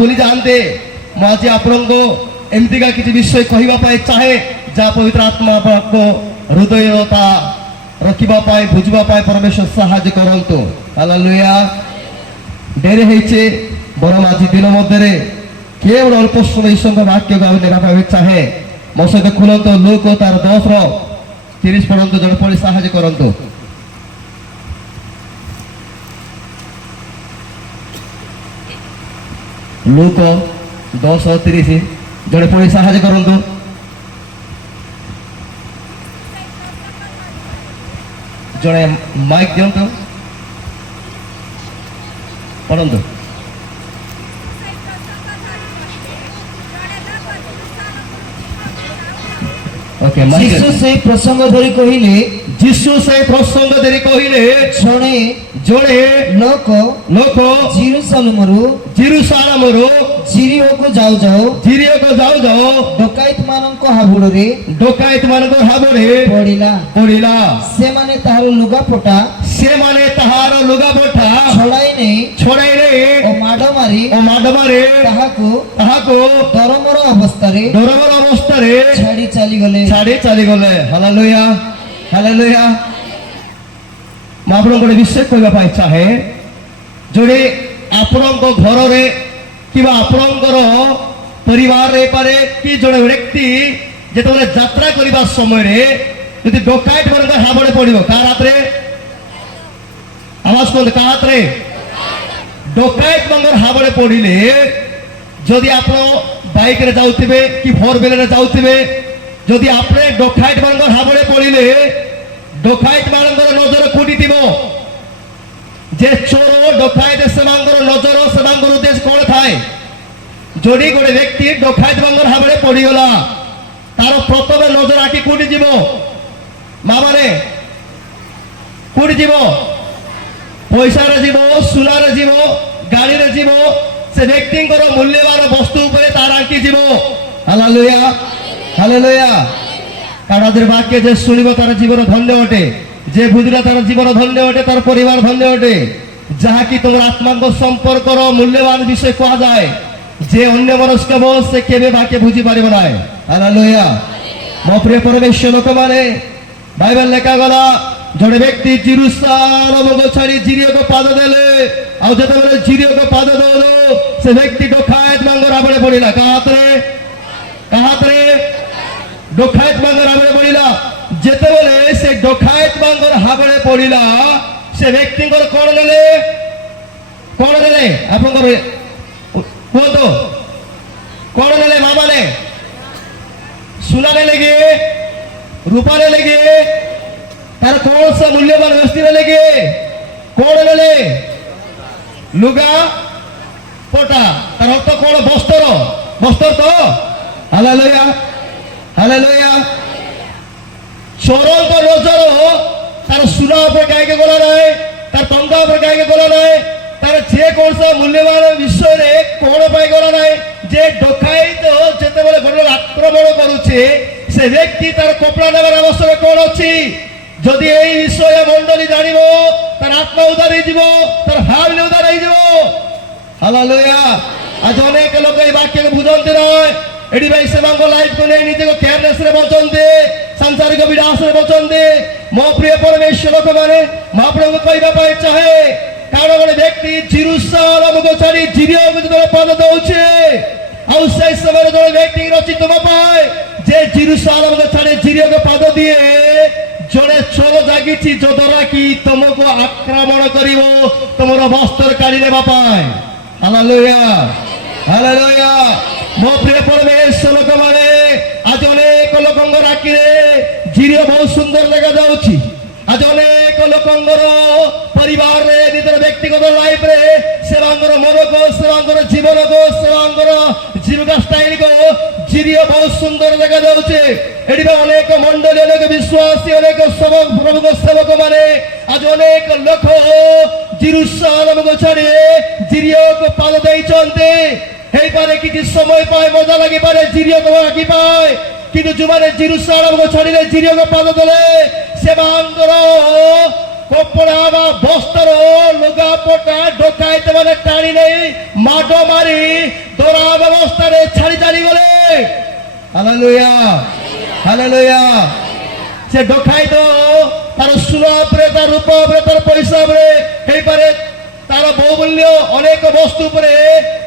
बोली जानते ମୁଁ ଆଜି ଆପଣଙ୍କୁ ଏମିତିକା କିଛି ବିଷୟ କହିବା ପାଇଁ ଚାହେଁ ଯାହା ପବିତ୍ର ଆତ୍ମା ଆପଣଙ୍କୁ ହୃଦୟର ତା ରଖିବା ପାଇଁ ବୁଝିବା ପାଇଁ ପରମେଶ୍ୱର ସାହାଯ୍ୟ କରନ୍ତୁ। ହାଲେଲୁୟା। ଡେରି ହେଇଛି ବରଂ ଆଜି ଦିନ ମଧ୍ୟରେ କେବଳ ଅଳ୍ପ ସମୟ ଈଶ୍ୱରଙ୍କ ବାକ୍ୟକୁ ଆମେ ନେବା ପାଇଁ ଚାହେଁ। ମୋ ସହିତ ଖୋଲନ୍ତୁ ଲୁକ ତାର 10:30 ପର୍ଯ୍ୟନ୍ତ ଜଣେ ପଢ଼ି ସାହାଯ୍ୟ କରନ୍ତୁ। ଲୁକ 10:30 ଜଣେ ପଢ଼ି ସାହାଯ୍ୟ କରନ୍ତୁ। ଜଣେ ମାଇକ୍ ଦିଅନ୍ତୁ ପଢ଼ନ୍ତୁ। ओके यीशु से प्रसंग धरी कहिले यीशु से प्रसंग धरी कहिले जणे जोड़े लोक जेरूसालेमରୁ जिरियो को जाऊ जाऊ डकाइत मानक हाबुड़े पड़िला से माने ताहार लुगापटा छड़ाई ओ माड मारी ताहाको दरमर अवस्थारे छाड़ी चली गले हालेलुया हालेलुया। मैं आपन को विषय कहबा पाई चाहे जोड़े आपन को घर रे किबा आपनकर परिवार रे पारे कि जड़े व्यक्ति जेतबेले यात्रा करबा समय रे यदि डकाइत मानक हाबड़े पड़िबो का रात रे आवाज कोन का रात रे डकाइत मानक हाबड़े पड़िले जदि आपण बाइक रे जाउथिबे कि फोर व्हीलर रे जाउथिबे जदि आपने डकाइत मानक हाबड़े पड़िले डकाइत मानक नजर कोटी दिबो जे चोर डकाइत सेमानकर नजर सेमानकर उद्देश्य कोन थाए जदि गोटे व्यक्ति डकाइत मानक हाबड़े पड़ी गला तार प्रथम नजर आकी कोटी जीवो मामाने कोटी जीवो पैसा रे जीवो सुना रे जीवो गाड़ी रे जीवो से व्यक्ति मूल्यवान वस्तु उपरे तार आंकी जीवो हालेलुया हालेलुया। कारण वाक्य जे सुनिबो तार जीवन धन्य अटे जे बुझिला तार जीवन धन्य अटे तार परिवार धन्य अटे जहा कि तुम आत्मा को संपर्क मूल्यवान विषय कहा जाए जे अन्य मनस्क से केबे वाक्य बुझी पारिबो नाय हालेलुया। मो प्रिय परमेश्वर लोक माने बाइबल लेखा गला जड़े व्यक्ति जेरूसालेम को छाड़ी जिरियो को पाद देले आ जतबेले जिरियो को पाद देलो से व्यक्ति डकाइत मांगर हाबड़े पड़िला का हाथ रे डकाइत मांगर हाबड़े पड़िला जेतबेले से डकाइत मांगर हाबड़े पड़िला से व्यक्ति को कोन देले आपनकर कोतो कोन देले मामा ने सुना ने लगे रूपा ने लगे तार कौन सा मूल्यवान वस्तु ने लगे कौन ले लुगा पटा तार अर्थ कौन बस्तर तो हालेलुया हालेलुया। चोरों को नजर तार सुना ऊपर गायके गला नाय तार टंका ऊपर गायके गला नाय तार जे कौन सा मूल्यवान विषय रे कौन पाई गला नाय जे डकाइत जेतेबेले घर आक्रमण करूचे से व्यक्ति तार कपड़ा नेबार आवश्यक कौन अछि जदि এই বিষয়ে মণ্ডলী জানিব তার আত্মা উদ্ধার হয়ে যাব তার ভাবনা উদ্ধার হয়ে যাব হালেলুয়া। আজ অনেক লোক এই বাক্যকে বুঝন্তে নয় এডি ভাই সেবাঙ্গ লাইফ को नहीं নিজেকে কেয়ারলেস রে বচন্তে সাংসারিক বিলাস রে বচন্তে মো প্রিয় পরমেশ্বর লোক মানে মা প্রভু কইবা পাই চাহে কারণ ଗୋଟେ ব্যক্তি जेरूसालेम को छाड़ी जिरियो को जब पाद दउछे ଆଉ সেই সময় জনে ব্যক্তি রচিত পায় যে जेरूसालेम को छाड़ी जिरियो को पाद दिए जड़े चोर जागी जदरा कि तुमको आक्रमण करिवो तुमर वस्त्र काढ़ी नेबा पाए हालेलुया हालेलुया। मो प्रिय परमेश्वर लोक माने आज अनेक लोकंगर आखिरे जिरियो बहुत सुंदर देखा जाउछि आज अनेक लोकंगर परिवार रे निजर व्यक्तिगत लाइफ रे सेवांगर मन को सेवांगर जीवन को सेवांगर जीविका स्टाइल को जिरियो बहुत सुंदर देखा जाउछे एडी अनेक मंडली अनेक विश्वासी अनेक सेवक प्रभु को सेवक माने आज अनेक लोक जेरूसालेम को छाड़ी जिरियो को पाद देइचंते हेई पारे किछि समय पाए मजा लागि पारे जिरियो को आकी पाए किंतु जुमाने जेरूसालेम को छाड़िले जिरियो को पाद देले सेवांगर କପଡ଼ା ବା ବସ୍ତ୍ର ଲୁଗାପଟା ଡକାୟତ ମାନେ ଟାଣି ନେଇ ମାଡ଼ ମାରି ଦରାମ ଅବସ୍ଥାରେ ଛାଡ଼ି ଚାଲିଗଲେ। Hallelujah hallelujah. ସେ ଡକାୟତ ତାର ସୁନା ଉପରେ, ତାର ରୂପା ଉପରେ, ତାର ପଇସା ଉପରେ ହେଇପାରେ, ତାର ବହୁମୂଲ୍ୟ ଅନେକ ବସ୍ତୁ ଉପରେ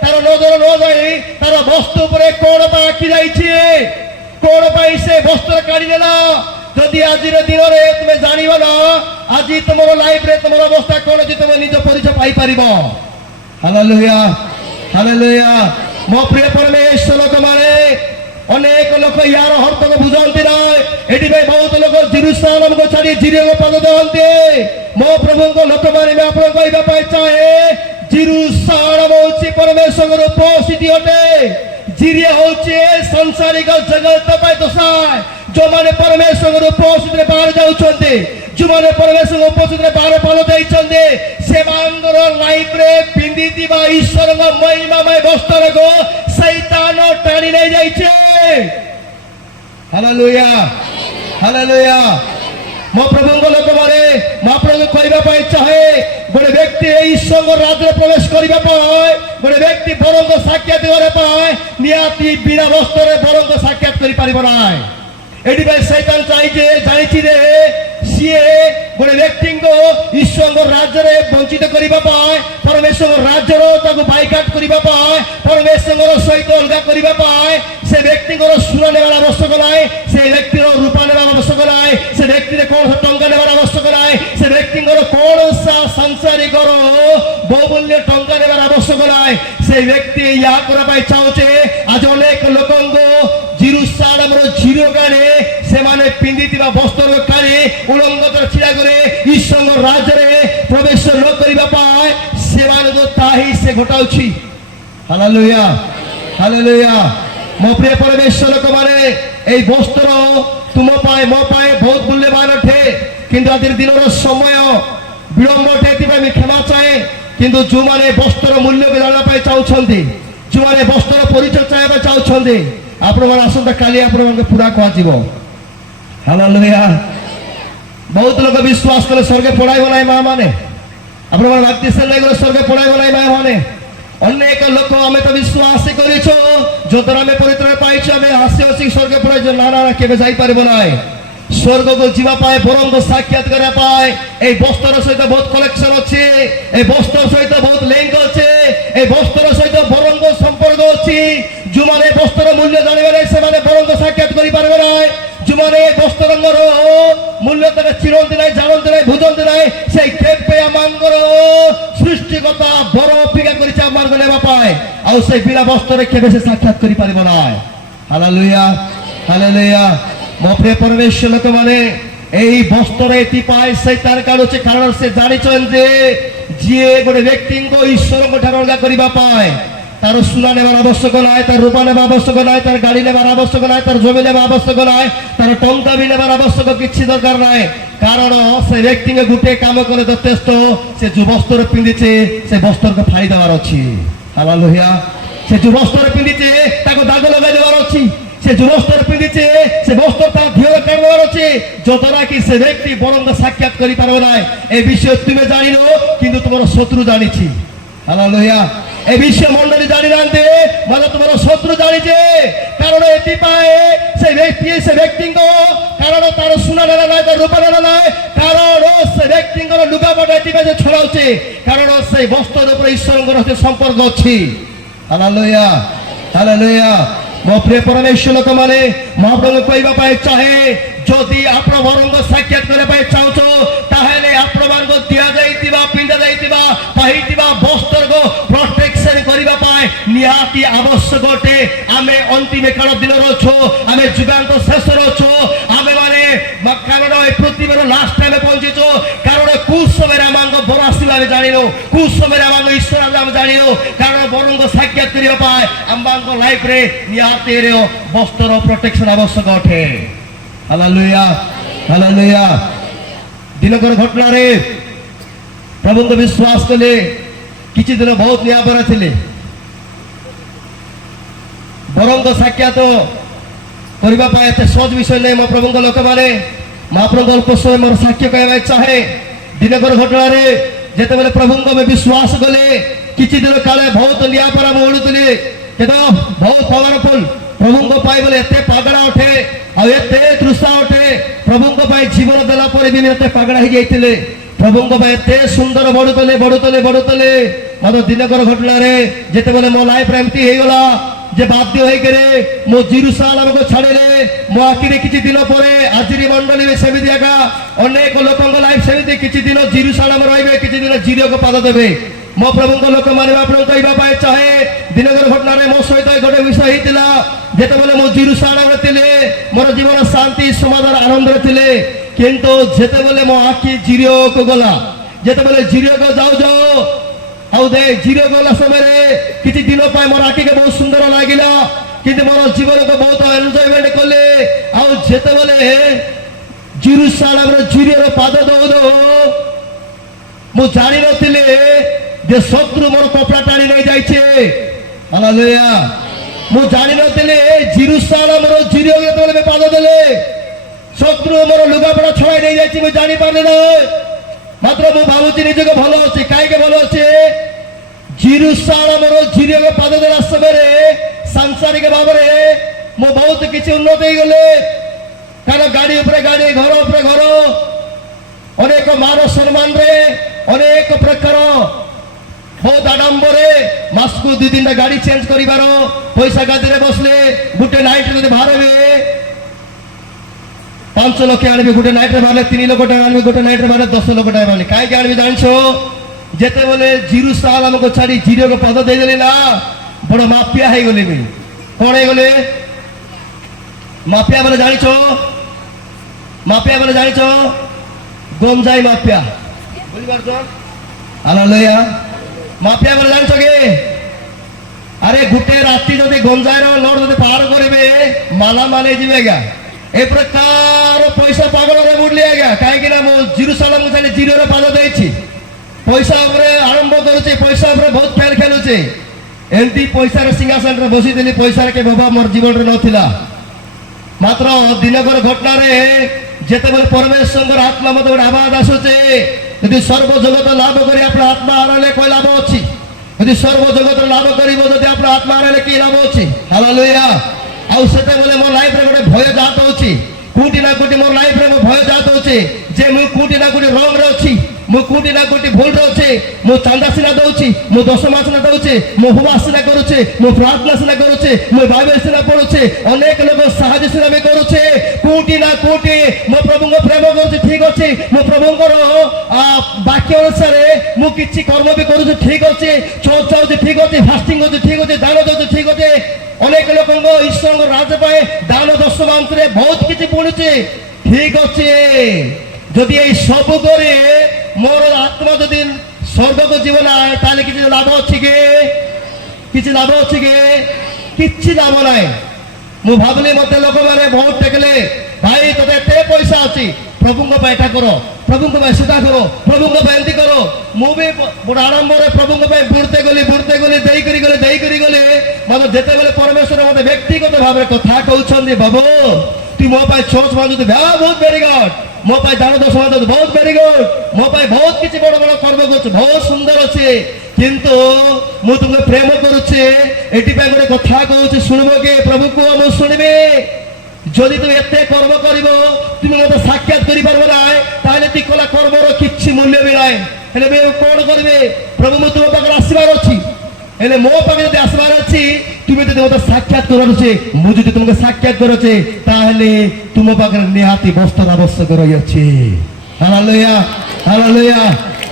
ତାର ନଜର ନ ଯାଇ ତାର ବସ୍ତୁ ଉପରେ କଣ ପାଇଁ ଆଖି ଯାଇଛି, କଣ ପାଇଁ ସେ ବସ୍ତ୍ର କାଢି ନେଲା? ଯଦି ଆଜିର ଦିନରେ ତୁମେ ଜାଣିବ ନା ଆଜି ତୁମର ଲାଇଫରେ ତୁମର ଅବସ୍ଥା କଣ ଅଛି, ତୁମେ ନିଜ ପରିଚୟ ପାଇପାରିବ। Hallelujah hallelujah. ମୋ ପ୍ରିୟ ପରମେଶ୍ୱର ଲୋକମାନେ, ଅନେକ ଲୋକ ୟାର ଅର୍ଥକୁ ବୁଝନ୍ତି ନାହିଁ। ଏଥିପାଇଁ ବହୁତ ଲୋକ ଜେରୁସାଲେମକୁ ଛାଡ଼ି ଜିରିୟକୁ ପାଦ ଦିଅନ୍ତି। ମୋ ପ୍ରଭୁଙ୍କ ଲୋକମାନେ ମୁଁ ଆପଣଙ୍କୁ କହିବା ପାଇଁ ଚାହେଁ, ଜେରୁସାଲେମ ହେଉଛି ପରମେଶ୍ୱରଙ୍କର ଉପସ୍ଥିତି ଅଟେ। ଜିରିୟ ହେଉଛି ସାଂସାରିକ ଜଗତ ପାଇଁ ଦର୍ଶାଏ। ଯେଉଁମାନେ ପରମେଶ୍ୱରଙ୍କର ଉପସ୍ଥିତିରେ ବାହାରେ ଯାଉଛନ୍ତି, ଯେଉଁମାନେ ପରମେଶ୍ୱରଙ୍କ ଉପସ୍ଥିତିରେ ବାହାରେ ପାଲ ଦେଇଛନ୍ତି, ସେମାନଙ୍କର ଲାଇଫରେ ପିନ୍ଧିଥିବା ଈଶ୍ୱରଙ୍କ ମହିମାମୟ ବସ୍ତ୍ରକୁ ଶୈତାନ ଟାଣି ନେଇଯାଇଛି। Hallelujah hallelujah. ମୋ ପ୍ରଭୁଙ୍କ ଲୋକମାନେ, ମୁଁ ଆପଣଙ୍କୁ କହିବା ପାଇଁ ଚାହେଁ, ଗୋଟେ ବ୍ୟକ୍ତି ଈଶ୍ୱରଙ୍କ ରାଜ୍ୟରେ ପ୍ରବେଶ କରିବା ପାଇଁ, ଗୋଟେ ବ୍ୟକ୍ତି ବରଙ୍କ ସାକ୍ଷାତ କରିବା ପାଇଁ ନିହାତି ବିନା ବସ୍ତ୍ରରେ ବରଙ୍କ ସାକ୍ଷାତ କରିପାରିବ ନାହିଁ। ଏଥିପାଇଁ ଶୈତାନ ଜାଣିଛି ଯେ ସିଏ ଗୋଟେ ବ୍ୟକ୍ତିଙ୍କୁ ଈଶ୍ୱରଙ୍କ ରାଜ୍ୟରେ ବଞ୍ଚିତ କରିବା ପାଇଁ, ପରମେଶ୍ୱରଙ୍କ ରାଜ୍ୟର ତାକୁ ବାଇକାଟ କରିବା ପାଇଁ, ପରମେଶ୍ୱରଙ୍କର ସହିତ ଅଲଗା କରିବା ପାଇଁ ସେ ବ୍ୟକ୍ତିଙ୍କର ସୁନା ନେବାର ଆବଶ୍ୟକ ନାହିଁ, ସେ ବ୍ୟକ୍ତିର ରୂପା ନେବାର ଆବଶ୍ୟକ ନାହିଁ, ସେ ବ୍ୟକ୍ତିରେ କୌଣସି ଟଙ୍କା ନେବାର ଆବଶ୍ୟକ ନାହିଁ, ସେ ବ୍ୟକ୍ତିଙ୍କର କୌଣସି ସାଂସାରିକର ବହୁମୂଲ୍ୟ ଟଙ୍କା ନେବାର ଆବଶ୍ୟକ ନାହିଁ। ସେ ବ୍ୟକ୍ତି ଏହା କରିବା ପାଇଁ ଚାହୁଁଛେ। ଆଜି ଅନେକ ଲୋକଙ୍କୁ ଜେରୁସାଲେମର ଝିଅ କାଢ଼ି ସେମାନେ ପିନ୍ଧିଥିବା ବସ୍ତ୍ର କାଢ଼ି ଉଳଙ୍ଗତରେ ଛିଡ଼ା କରି ଈଶ୍ୱରଙ୍କ ରାଜ୍ୟରେ ପ୍ରବେଶ ନ କରିବା ପାଇଁ ସେମାନଙ୍କୁ ତାହା ହିଁ ସେ ଘଟାଉଛି। Hallelujah hallelujah. ମୋ ପ୍ରିୟ ପରମେଶ୍ୱର ଲୋକମାନେ, এই ବସ୍ତ୍ର ତୁମ ପାଇଁ ମୋ ପାଇଁ ବହୁତ ମୂଲ୍ୟବାନ ଅଟେ, କିନ୍ତୁ ଆଜିର ଦିନର ସମୟ ବିଳମ୍ବ ଅଟେ, ଏଥିପାଇଁ ମୁଁ କ୍ଷମା ଚାହେଁ। କିନ୍ତୁ ଯେଉଁମାନେ ବସ୍ତ୍ର ମୂଲ୍ୟକୁ ଜାଣିବା ପାଇଁ ଚାହୁଁଛନ୍ତି, ଯେଉଁମାନେ ବସ୍ତ୍ର ପରିଚୟ ଚାହିଁବା ପାଇଁ ଚାହୁଁଛନ୍ତି, ଆପଣମାନେ ଆସନ୍ତା କାଲି ଆପଣମାନଙ୍କୁ ପୁରା କୁହାଯିବ। ହାଲେଲୁୟା। ବହୁତ ଲୋକ ବିଶ୍ୱାସ କଲେ ସ୍ୱର୍ଗ ପଳାଇବ ନାହିଁ ମା ମାନେ, ଆପଣମାନେ ଭକ୍ତି ସେ ନେଇଗଲେ ସ୍ୱର୍ଗ ପଳାଇବ ନାହିଁ ମା ମାନେ। ଅନେକ ଲୋକ ଆମେ ତ ବିଶ୍ୱାସ କରିଛୁ, ଯଦ୍ୱାରା ଆମେ ପରିତ୍ରାଣ ପାଇଛୁ, ଆମେ ହସି ହସି ସ୍ୱର୍ଗ ପଳାଇଛୁ। ନା ନା, କେବେ ଯାଇପାରିବ ନାହିଁ। ସ୍ୱର୍ଗକୁ ଯିବା ପାଇଁ, ବରଙ୍କୁ ସାକ୍ଷାତ କରିବା ପାଇଁ এই বস্ত্র সহিত ବହୁତ କଲେକ୍ସନ ଅଛି, এই বস্ত্র ସହିତ ବହୁତ ଲିଙ୍କ ଅଛି, এই বস্ত্র ସହିତ ବରଙ୍କ ସମ୍ପର୍କ ଅଛି। ଯେଉଁମାନେ ବସ୍ତ୍ର ମୂଲ୍ୟ ଜାଣିବେ ନାହିଁ ସେମାନେ ବରଙ୍କ ସାକ୍ଷାତ କରିପାରିବେ ନାହିଁ। ଯେଉଁମାନେ এই ବସ୍ତ୍ରଙ୍କର ମୂଲ୍ୟ ତାকে ଚିରନ୍ତି ନାହିଁ, ଜାଣନ୍ତି ନାହିଁ, ବୁଝନ୍ତି ନାହିଁ, সেই କେବେ ଆମଙ୍କର ସୃଷ୍ଟିକର୍ତ୍ତା ବର ଅପେକ୍ଷା କରିଛି ଆମମାନଙ୍କୁ ନେବା ପାଇଁ, ଆଉ সেই ବିନା ବସ୍ତ୍ରରେ କେବେ ସେ ସାକ୍ଷାତ କରିପାରିବ ନାହିଁ। Hallelujah hallelujah. ମୋ ପ୍ରିୟ ପରମେଶ୍ୱର ଲୋକମାନେ, এই বস্ত্র এଥିପାଇଁ শৈতান କାଢୁଛି, କାରଣ ସେ ଜାଣିଛନ୍ତି ଯେ ଯିଏ ଗୋଟେ ବ୍ୟକ୍ତିଙ୍କୁ ଈଶ୍ୱରଙ୍କ ଠାରୁ ଅଲଗା କରିବା ପାଇଁ ତାର ସୁନା ନେବାର ଆବଶ୍ୟକ ନାହିଁ, ତାର ରୂପା ନେବା ଆବଶ୍ୟକ ନାହିଁ, ତାର ଗାଡ଼ି ନେବାର ଆବଶ୍ୟକ ନାହିଁ, ତାର ଜମି ନେବା ଆବଶ୍ୟକ ନାହିଁ, ତାର ଟଙ୍କା ବି ନେବାର ଆବଶ୍ୟକ କିଛି ଦରକାର ନାହିଁ। କାରଣ ସେ ବ୍ୟକ୍ତିଙ୍କୁ ଗୋଟିଏ କାମ କଲେ ଯଥେଷ୍ଟ, ସେ ଯୋଉ ବସ୍ତ୍ର ପିନ୍ଧିছে ସେ ବସ୍ତ୍ରକୁ ଫାଡ଼ି ଦେବାର ଅଛି। ହାଲେଲୁୟା। ସେ ଯୋଉ ବସ୍ତ୍ର ପିନ୍ଧିছে ତାକୁ ଦାଗ ଲଗାଇ ଦେବାର ଅଛି। ସେ ଯୋଉ ବସ୍ତ୍ର ପିନ୍ଧିছে ସେ ବସ୍ତ୍ର ତା ଦେହରେ କାଢ଼ିବାର ଅଛି, ଯଦ୍ୱାରା କି ସେ ବ୍ୟକ୍ତି ବରଙ୍କ ସାକ୍ଷାତ କରିପାରିବ ନାହିଁ। ଏ ବିଷୟ ତୁମେ ଜାଣିନ, କିନ୍ତୁ ତୁମର ଶତ୍ରୁ ଜାଣିଛି। ହାଲେଲୁୟା। ଏ ବିଷୟ ମଣ୍ଡଳୀ ଜାଣିନାହାନ୍ତି, ମାନେ ତୁମର ଶତ୍ରୁ ଜାଣିছে। କାରଣ ଏଥିପାଇଁ ସେ ବ୍ୟକ୍ତିଙ୍କ କାରଣ ତାର ସୁନା ନେଲା ନାହିଁ, ତାର ରୂପା ନେଲା ନାହିଁ, କାରଣ ସେ ବ୍ୟକ୍ତିଙ୍କର ଲୁଗାପଟା ଏଥିପାଇଁ ସେ ଛଡ଼ାଉଛି, କାରଣ ସେ ବସ୍ତ୍ର ଉପରେ ଈଶ୍ୱରଙ୍କର ସମ୍ପର୍କ ଅଛି। Hallelujah hallelujah. ମୋ ପ୍ରିୟ ପରମେଶ୍ୱର ଲୋକମାନେ, ମୁଁ ଆପଣଙ୍କୁ କହିବା ପାଇଁ ଚାହେଁ, ଯଦି ଆପଣ ବରଙ୍କ ସାକ୍ଷାତ କରିବା ପାଇଁ ଚାହୁଁଛ, ତାହେଲେ ଆପଣମାନଙ୍କୁ ଦିଆଯାଇଥିବା, ପିନ୍ଧା ଯାଇଥିବା, ପାଇଥିବା ବସ୍ତ୍ରକୁ ପ୍ରୋଟେକ୍ସନ କରିବା ପାଇଁ ନିହାତି ଆବଶ୍ୟକ ଅଟେ। ଆମେ ଅନ୍ତିମ କାଳ ଦିନରେ ଅଛୁ, ଆମେ ଯୁଗାନ୍ତ ଶେଷରେ ଅଛୁ, ଆମେମାନେ କାରଣ ଏ ପୃଥିବୀର ଲାଷ୍ଟ ଟାଇମ୍ ପହଞ୍ଚିଛୁ। କାରଣ କୋଉ ସମୟରେ ଆମଙ୍କ ବର ଆସିବ ଆମେ ଜାଣିନୁ, କୋଉ ସମୟରେ ଆମଙ୍କ ଈଶ୍ୱର ଆମେ ଜାଣିନୁ। କାରଣ ବରଙ୍କ ସାକ୍ଷାତ କରିବା ପାଇଁ ଆମଙ୍କ ଲାଇଫରେ ନିହାତି ବସ୍ତ୍ର ପ୍ରୋଟେକ୍ସନ ଆବଶ୍ୟକ ଅଟେ। Hallelujah hallelujah. ଦିନକର ଘଟଣାରେ ପ୍ରଭୁଙ୍କୁ ବିଶ୍ୱାସ କଲେ କିଛି ଦିନ ବହୁତ ନିଆବରା ଥିଲେ। ବରଙ୍କ ସାକ୍ଷାତ କରିବା ପାଇଁ ଏତେ ସହଜ ବିଷୟ ନାହିଁ। ମୋ ପ୍ରଭୁଙ୍କ ଲୋକମାନେ, ମୁଁ ଆପଣଙ୍କୁ ଅଳ୍ପ ସମୟ ମୋର ସାକ୍ଷ୍ୟ କହିବାକୁ ଚାହେଁ। ଦିନକର ଘଟଣାରେ ଯେତେବେଳେ ପ୍ରଭୁଙ୍କ ଆମେ ବିଶ୍ୱାସ କଲେ କିଛି ଦିନ କାଳେ ବହୁତ ନିଆପରା ମଉଳୁଥିଲେ କିନ୍ତୁ ବହୁତ ପାୱାରଫୁଲ ପ୍ରଭୁଙ୍କ ପାଇଁ ବୋଲେ ଏତେ ପାଗଳା ଅଟେ ଆଉ ଏତେ ତୃଷା ଅଟେ ପ୍ରଭୁଙ୍କ ପାଇଁ ଜୀବନ ଦେଲା ପରେ ବି ଏତେ ପାଗଳା ହେଇଯାଇଥିଲେ ପ୍ରଭୁଙ୍କ ପାଇଁ ଏତେ ସୁନ୍ଦର ବଢୁଥିଲେ ମାତ୍ର ଦିନକର ଘଟଣାରେ ଯେତେବେଳେ ମୋ ଲାଇଫରେ ଏମିତି ହେଇଗଲା যে বাধ্য হয়ে গেলে মো জেরুসালেমকে ছাড়িলে মো আখিরে কিছু দিন পরে আজিরি মন্ডলীরে সেমিতি একা অনেক লোকଙ୍କ লাইফ সেমিতি কিছু দিন জেরুসালেম রহিবে কিছু দিন জিরিওকে পাদ দেবে ମୋ ପ୍ରଭୁଙ୍କ ଲୋକମାନେ ଆପଣଙ୍କୁ କହିବା ପାଇଁ ଚାହେଁ ଦିନକର ଘଟଣାରେ ମୋ ସହିତ ଗୋଟେ ବିଷୟ ହେଇଥିଲା ଯେତେବେଳେ ମୁଁ ଜେରୁସାଲେମରେ ଥିଲେ ମୋର ଜୀବନ ଶାନ୍ତି ସମାଧାନ ଆନନ୍ଦରେ ଥିଲେ କିନ୍ତୁ ଯେତେବେଳେ ମୋ ଆଖି ଜିରିଓକୁ ଗଲା ଯେତେବେଳେ ଜିରିଓକୁ ଯାଉ ଯାଉ ଆଉ ଦେ ଜିରିଓ ଗଲା ସମୟରେ କିଛି ଦିନ ପାଇଁ ମୋର ଆଖିକେ ବହୁତ ସୁନ୍ଦର ଲାଗିଲା କିନ୍ତୁ ମୋର ଜୀବନକୁ ବହୁତ ଏନ୍ଜୟମେଣ୍ଟ କଲେ ଆଉ ଯେତେବେଳେ ଜେରୁସାଲେମରେ ଜିରିଓର ପାଦ ଦଉ ଦଉ ମୁଁ ଜାଣିନଥିଲି যে শত্রু মোর কপড়া টানি নেই যাইছে হালেলুয়া মু জানি নথিলে জেরুসালেমর জিরিও যেতবেলে পাদ দেলে শত্রু মোর লুগাপড়া ছড়াই নেই যাইছে মু জানি পারলি না মাত্র মু ভাবুছি নিজকে ভালো আছে কাইকে ভালো আছে জেরুসালেমর জিরিও পাদ দেলা সমୟରେ সাংসারিক ভাবে মু বহুত কিছু উন্নত হয়ে গেলে কারণ গাড়ি উপরে গাড়ি ঘর উপরে ঘর অনেক মান সম্মান রে অনেক প্রকার बहुत आडम्बरे मासकु 2-3 गाड़ी चेंज करिबार पैसा गादीरे बसले गुटे नाइट रे बाहरबे 5 लाख आनबे गुटे नाइट रे बाहरले 3 लाख टाका आनबे गुटे नाइट रे बाहरले 10 लाख टाका आनबे काई के आनबे जानछो जेते बोले जेरुसालेम को छाड़ी जिरियो को पद दे देले ना बड़ माफिया हे गले मी कोन हे गले माफिया बोले जानिछो गंजाई माफिया बुझी पारछो हालेलुया माफिया बोले जानछो के अरे गुटे राती जदि गंजायर लोड जदि पार करिवे माला माने जिवेगा ए प्रकार पैसा पागल रे बुडली आगा काहे कि ना मो जेरुसालेम छाडी जिरो रे पाद देछि पैसा ऊपर आरंभ करूचे पैसा ऊपर बहुत खेल खेलुचे एंती पैसा रे सिंहासन रे बसी देली पैसा रे के बाबा मोर जीवन रे नथिला मात्र दिनकर घटना रे जेतेबेले परमेश्वर आत्मा मते गोटे आवाज आसुचे यदि सर्व जगत लाभ करी अपना आत्मा हाराले कोई लाभ अछि यदि सर्व जगत लाभ करिवो यदि अपना आत्मा हाराले की लाभ अछि हालेलुया आउ सेते बोले मोर लाइफ रे गोटे भय जात होछि कोटी ना कोटी मोर लाइफ रे मो भय जात होछि जे मु कोटी ना कोटी रंग रे अछि मु कोटी ना कोटी भूल रे अछि मु चांदा सिना दउछि मु दशमा सिना दउछि मु उपवास सिना करूछि मु प्रार्थना सिना करूछि मु बाइबल सिना पढुछि अनेक लोग साहाय्य सिना में करूछि कोटी ना कोटी मो प्रभु को प्रेम करूछि ठीक अछि मो प्रभु को वाक्य अनुसार मु किछि कर्म भी करूछि ठीक अछि चौथ जाउछि ठीक अछि फास्टिंग होछि ठीक अछि दान दउछि ठीक अछि अनेक लोक ईश्वर राज पाए दान दशमा अंतरे बहुत किछि पढुछि ठीक अछि যদি এই সব করে মোর আত্মা যদি স্বর্গক জীবন আয় তাহলে কিছু লাভ আছে কি কিছু লাভ আছে কি কিচ্ছি লাভ নাই মু ভাবলি মতে লোক মানে বহুত টেকলে ভাই তোতে এতে পয়সা আছে প্রভুଙ୍କ ପାଇଁ ଏଟା କର ପ୍ରଭୁଙ୍କ ପାଇଁ ସେଟା କର ପ୍ରଭୁଙ୍କ ପାଇଁ ଏମିତି କର ମୁଁ ବି ବଡ଼ ଆରମ୍ଭରେ ପ୍ରଭୁଙ୍କ ପାଇଁ ବୁଡ଼ତେ ଗଲି ଦେଇକରି ଗଲି ମତେ ଯେତେବେଳେ ପରମେଶ୍ୱର ମତେ ବ୍ୟକ୍ତିଗତ ଭାବରେ କଥା କହୁଛନ୍ତି ବାବୁ ତୁ ମୋ ପାଇଁ ଚର୍ଚ୍ଚ ବାଜୁଛୁ ବହୁତ ଭେରି ଗୁଡ୍ ମୋ ପାଇଁ ଦାନ ଦଶମ ଦଉଛୁ ବହୁତ ଭେରି ଗୁଡ୍ ମୋ ପାଇଁ ବହୁତ କିଛି ବଡ଼ ବଡ଼ କର୍ମ କରୁଛୁ ବହୁତ ସୁନ୍ଦର ଅଛି କିନ୍ତୁ ମୁଁ ତୁମକୁ ପ୍ରେମ କରୁଛି ଏଥିପାଇଁ ଗୋଟେ କଥା କହୁଛି ଶୁଣିବ କି ପ୍ରଭୁ କୁହ ମୁଁ ଶୁଣିବି যদি তুমি এতে কর্ম করিব তুমি মতো সাক্ষাৎ করি পারবে না তাহলে তুই কলা কর্মর কিছু মূল্য বি নাই হেলে কোন করবে প্রভু মু তোমার পাখে আসবার অছি হেলে মো পাখে যদি আসবার অছি তুমি যদি মতো সাক্ষাৎ করছে মু যদি তোমাকে সাক্ষাৎ করছে তাহলে তুম পাখে নিহাতি বস্ত্র আবশ্যক রয়েছে হালেলুয়া হালেলুয়া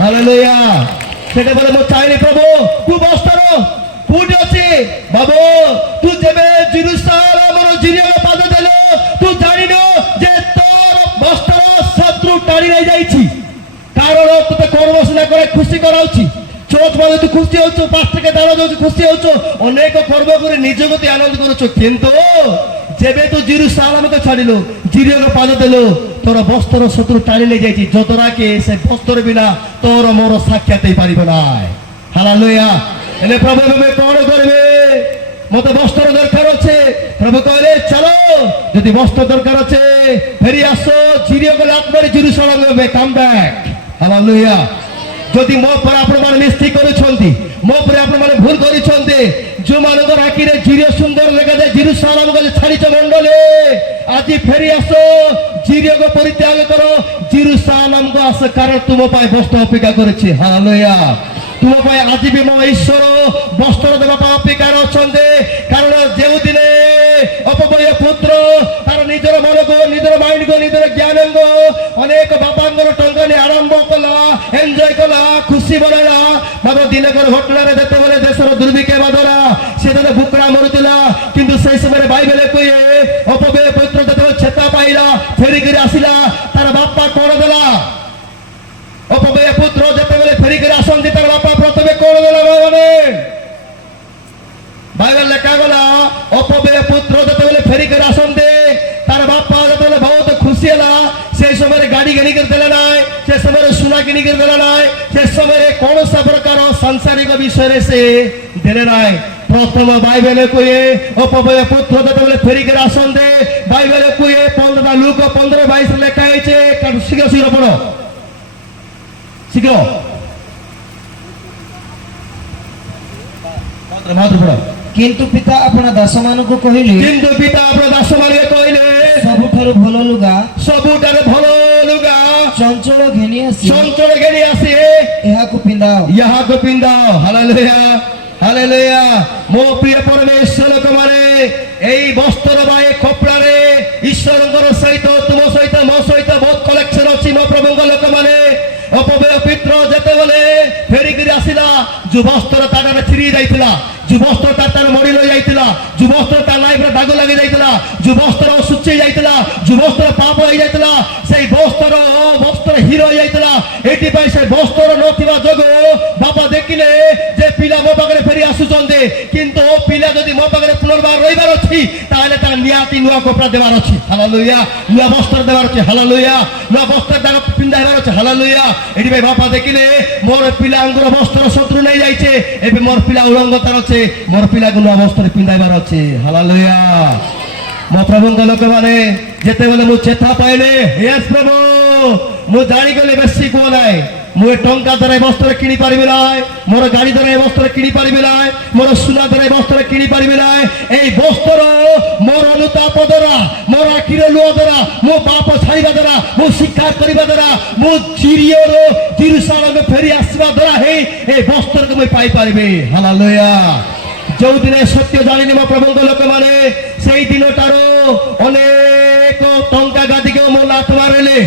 হালেলুয়া সেটা বলে মু চাইনি প্রভু তু বস্ত্র কোটি আছে বাবু তু যেবে জেরুসালেমর জিরিও পাদ দেলো তু জানিনো যে তোর বস্ত্র শত্রু টানি নাই যাইছি কারণ তোতে কর্মশীলা করে খুশি করাউছি চোচ মানে তু খুশি হচ্ছ পাঁচ থেকে দাঁড়া যাচ্ছ খুশি হচ্ছ অনেক কর্ম করে নিজকে আনন্দ করছ কিন্তু যেবে তু জেরুসালেমকে ছাড়িল জিরিওকে পাদ দেলো তোর বস্ত্র শত্রু টানি নাই যাইছি যতরাকে সে বস্ত্র বিনা তোর মোর সাক্ষাৎ হই পারিব না হালেলুয়া এলে প্রভু ভাবে কোন করবে মতে বস্ত্র দরকার আছে প্রভু কইলে চলো যদি বস্ত্র দরকার আছে ফেরি আসো জিরিও গলে আপনার জেরুসালেমে কাম ব্যাক ହାଲେଲୁୟା। ଯଦି ମୋ ପରେ ଆପଣମାନେ ମିଷ୍ଟେକ୍ କରୁଛନ୍ତି, ମୋ ପରେ ଆପଣମାନେ ଭୁଲ କରିଛନ୍ତି, ଯୋଉମାନଙ୍କର ଆଖିରେ ଜିରିୟ ସୁନ୍ଦର ଦେଖାଯାଏ, ଜେରୁସାଲେମ ଗଲେ ଛାଡ଼ିଛ ମଣ୍ଡଳେ, ଆଜି ଫେରି ଆସ, ଜିରିୟକୁ ପରିତ୍ୟାଗ କର, ଜେରୁସାଲେମକୁ ଆସ, କାରଣ ତୁମ ପାଇଁ ବସ୍ତ୍ର ଅପେକ୍ଷା କରିଛି। ହାଲେଲୁୟା। ତୁମ ପାଇଁ ଆଜି ବି ମୋ ଈଶ୍ୱର ବସ୍ତ୍ର ଦେବା ପାଇଁ ଅପେକ୍ଷାରେ ଅଛନ୍ତି। କାରଣ ଯେଉଁଦିନେ ଅପବୟ ପୁତ୍ର ତାର ନିଜର ମନକୁ, ନିଜର ମାଇଣ୍ଡକୁ, ନିଜର ଜ୍ଞାନକୁ ଅନେକ ବାପାଙ୍କର ଟଙ୍କା ନେଇ ଆରମ୍ଭ କଲା, ଏନ୍ଜୟ କଲା, ଖୁସି ବନାଇଲା। ମାତ୍ର ଦିନକର ଘଟଣାରେ ଯେତେବେଳେ ଦେଶର ଦୁର୍ଭିକ୍ଷ ହେବା ଦ୍ୱାରା ସେତେବେଳେ କୁକୁଡ଼ା ମରୁଥିଲା, କିନ୍ତୁ ସେହି ସମୟରେ ବାଇବେଲ କୁହେ ଅପବୟ ପୁତ୍ର ଯେତେବେଳେ ଛେତା ପାଇଲା, ଫେରିକିରି ଆସିଲା, ତାର ବାପା କଣ ଦେଲା? ଅପବୟ ପୁତ୍ର ଯେତେବେଳେ ଫେରିକିରି ଆସନ୍ତି, ତାର ବାପା ପ୍ରଥମେ କଣ ଦେଲା? ବାଇବେଲ ଲେଖାଗଲା ଅପବୟ ପୁତ୍ର ଯେତେବେଳେ ଫେରିକିରି ଆସନ୍ତି, ତାର ବାପା ଯେତେବେଳେ ବହୁତ ଖୁସି ହେଲା, ସେ ସମୟରେ ଗାଡ଼ି କିଣିକିରି ଦେଲେ ନାହିଁ, ସେ ସମୟରେ ସୁନା କିଣିକିରି ଦେଲେ ନାହିଁ, ସେ ସମୟରେ କୌଣସି ପ୍ରକାର ସାଂସାରିକ ବିଷୟରେ ସେ ଦେଲେ ନାହିଁ। ପ୍ରଥମ ବାଇବେଲ କୁହେ ଅପବୟ ପୁତ୍ର ଯେତେବେଳେ ଫେରିକିରି ଆସନ୍ତି, ବାଇବେଲ କୁହେ 15 ଲୁକ 15:22 ଲେଖା ହେଇছে। ଶୀଘ୍ର ଶୀଘ୍ର ପଢ, ଶୀଘ୍ର ମାତ୍ର ପଢ। କିନ୍ତୁ ପିତା ଆପଣା ଦାସମାନଙ୍କୁ କହିଲେ, କିନ୍ତୁ ପିତା ଆପଣ ଦାସମାନେ କହିଲେ, ସବୁଠାରୁ ଭଲ ଲୁଗା, ସବୁଠାରୁ ଭଲ ଲୁଗା ଚଞ୍ଚଳ ଘେନି ଆସି ଚଞ୍ଚଳ ଘେନି ଆସି ଏହାକୁ ପିନ୍ଧାଅ, ଏହାକୁ ପିନ୍ଧାଅ। Hallelujah, hallelujah. ମୋ ପ୍ରିୟ ପରମେଶ୍ୱର ଲୋକମାନେ, ଏଇ ବସ୍ତ୍ର ବା ଏ କପଡ଼ାରେ ଈଶ୍ୱରଙ୍କର ସହିତ, ତୁମ ସହିତ, ମୋ ସହିତ ବହୁତ କଲେକ୍ସନ ଅଛି। ମୋ ପ୍ରଭୁଙ୍କ ଲୋକମାନେ, ଅପବୟ ପୁତ୍ର ଯେତେବେଳେ ଫେରିକିରି ଆସିଲା, ଯୋଉ ବସ୍ତ୍ର ତାର ଚିରି ଯାଇଥିଲା, ଯୋଉ ବସ୍ତ୍ର ତାର ମଡ଼ି ରହି ଯାଇଥିଲା, ଯୋଉ ବସ୍ତ୍ର ତା ଲାଇଫରେ ଦାଗ ଲାଗି ଯାଇଥିଲା, ଯୋଉ ବସ୍ତ୍ର ଶୁଚି ଯାଇଥିଲା, ଯୋଉ ବସ୍ତ୍ର ପାପ ହେଇଯାଇଥିଲା, ସେଇ ବସ୍ତ୍ର ହିରୋ ହେଇଯାଇଥିଲା। ଏଇଥିପାଇଁ ସେ ବସ୍ତ୍ର ନଥିବା ଯୋଗୁଁ ବାପା ଦେଖିଲେ ଯେ ପିଲା ମୋ ପାଖରେ ଫେରି ଆସୁଛନ୍ତି, କିନ୍ତୁ ପିଲା ଯଦି ମୋ ପାଖରେ ପୁନର୍ବାର ରହିବାର ଅଛି, ତାହେଲେ ତାର ନିହାତି ନୂଆ କପଡ଼ା ଦେବାର ଅଛି। ହାଲେଲୁୟା। ନୂଆ ବସ୍ତ୍ର ଦେବାର ଅଛି। ହାଲେଲୁୟା। ନୂଆ ବସ୍ତ୍ର ତାର ପିନ୍ଧାଇବାର ଅଛି। ହାଲେଲୁୟା। ଏଇଥିପାଇଁ ବାପା ଦେଖିଲେ ମୋର ପିଲାଙ୍କର ବସ୍ତ୍ର ଶତ୍ରୁ ନେଇଯାଇଛି, ଏବେ ମୋର ପିଲା ଉଳଙ୍ଗତାର ଅଛି, ମୋର ପିଲାକୁ ନୂଆ ବସ୍ତ୍ର ପିନ୍ଧାଇବାର ଅଛି। ହାଲେଲୁୟା। ମୋ ପ୍ରଭୁଙ୍କ ଲୋକମାନେ, ଯେତେବେଳେ ମୁଁ ଚେତା ପାଇଲେ, ୟେସ୍ ପ୍ରଭୁ, ମୁଁ ଜାଣିଗଲି ବେଶୀ କୁହ ନାହିଁ, ମୁଁ ଏ ଟଙ୍କା ଦ୍ୱାରା ଏ ବସ୍ତ୍ର କିଣି ପାରିବି ନାହିଁ, ମୋର ଗାଡ଼ି ଦ୍ୱାରା ଏ ବସ୍ତ୍ର କିଣି ପାରିବି ନାହିଁ, ମୋର ସୁନା ଦ୍ୱାରା ଏ ବସ୍ତ୍ର କିଣି ପାରିବି ନାହିଁ। ଏଇ ବସ୍ତ୍ର ମୋର ଅନୁତାପ ଦ୍ୱାରା, ମୋର ଆଖିର ଲୁହ ଦ୍ୱାରା, ମୋ ପାପ ଛାଡ଼ିବା ଦ୍ୱାରା, ମୁଁ ସ୍ୱୀକାର କରିବା ଦ୍ୱାରା, ମୁଁ ଜେରୁସାଲେମ ଫେରି ଆସିବା ଦ୍ୱାରା ହିଁ এই বস্ত্রকে ମୁଁ ପାଇପାରିବି। ହାଲେଲୁୟା। ଯୋଉଦିନ ସତ୍ୟ ଜାଣିନି ମୋ ପ୍ରଭୁଙ୍କ ଲୋକମାନେ, ସେଇ ଦିନଠାରୁ ଅନେକ ଟଙ୍କା ଗାଦିକୁ ମୋ ଲାତ ମାରିଲେ,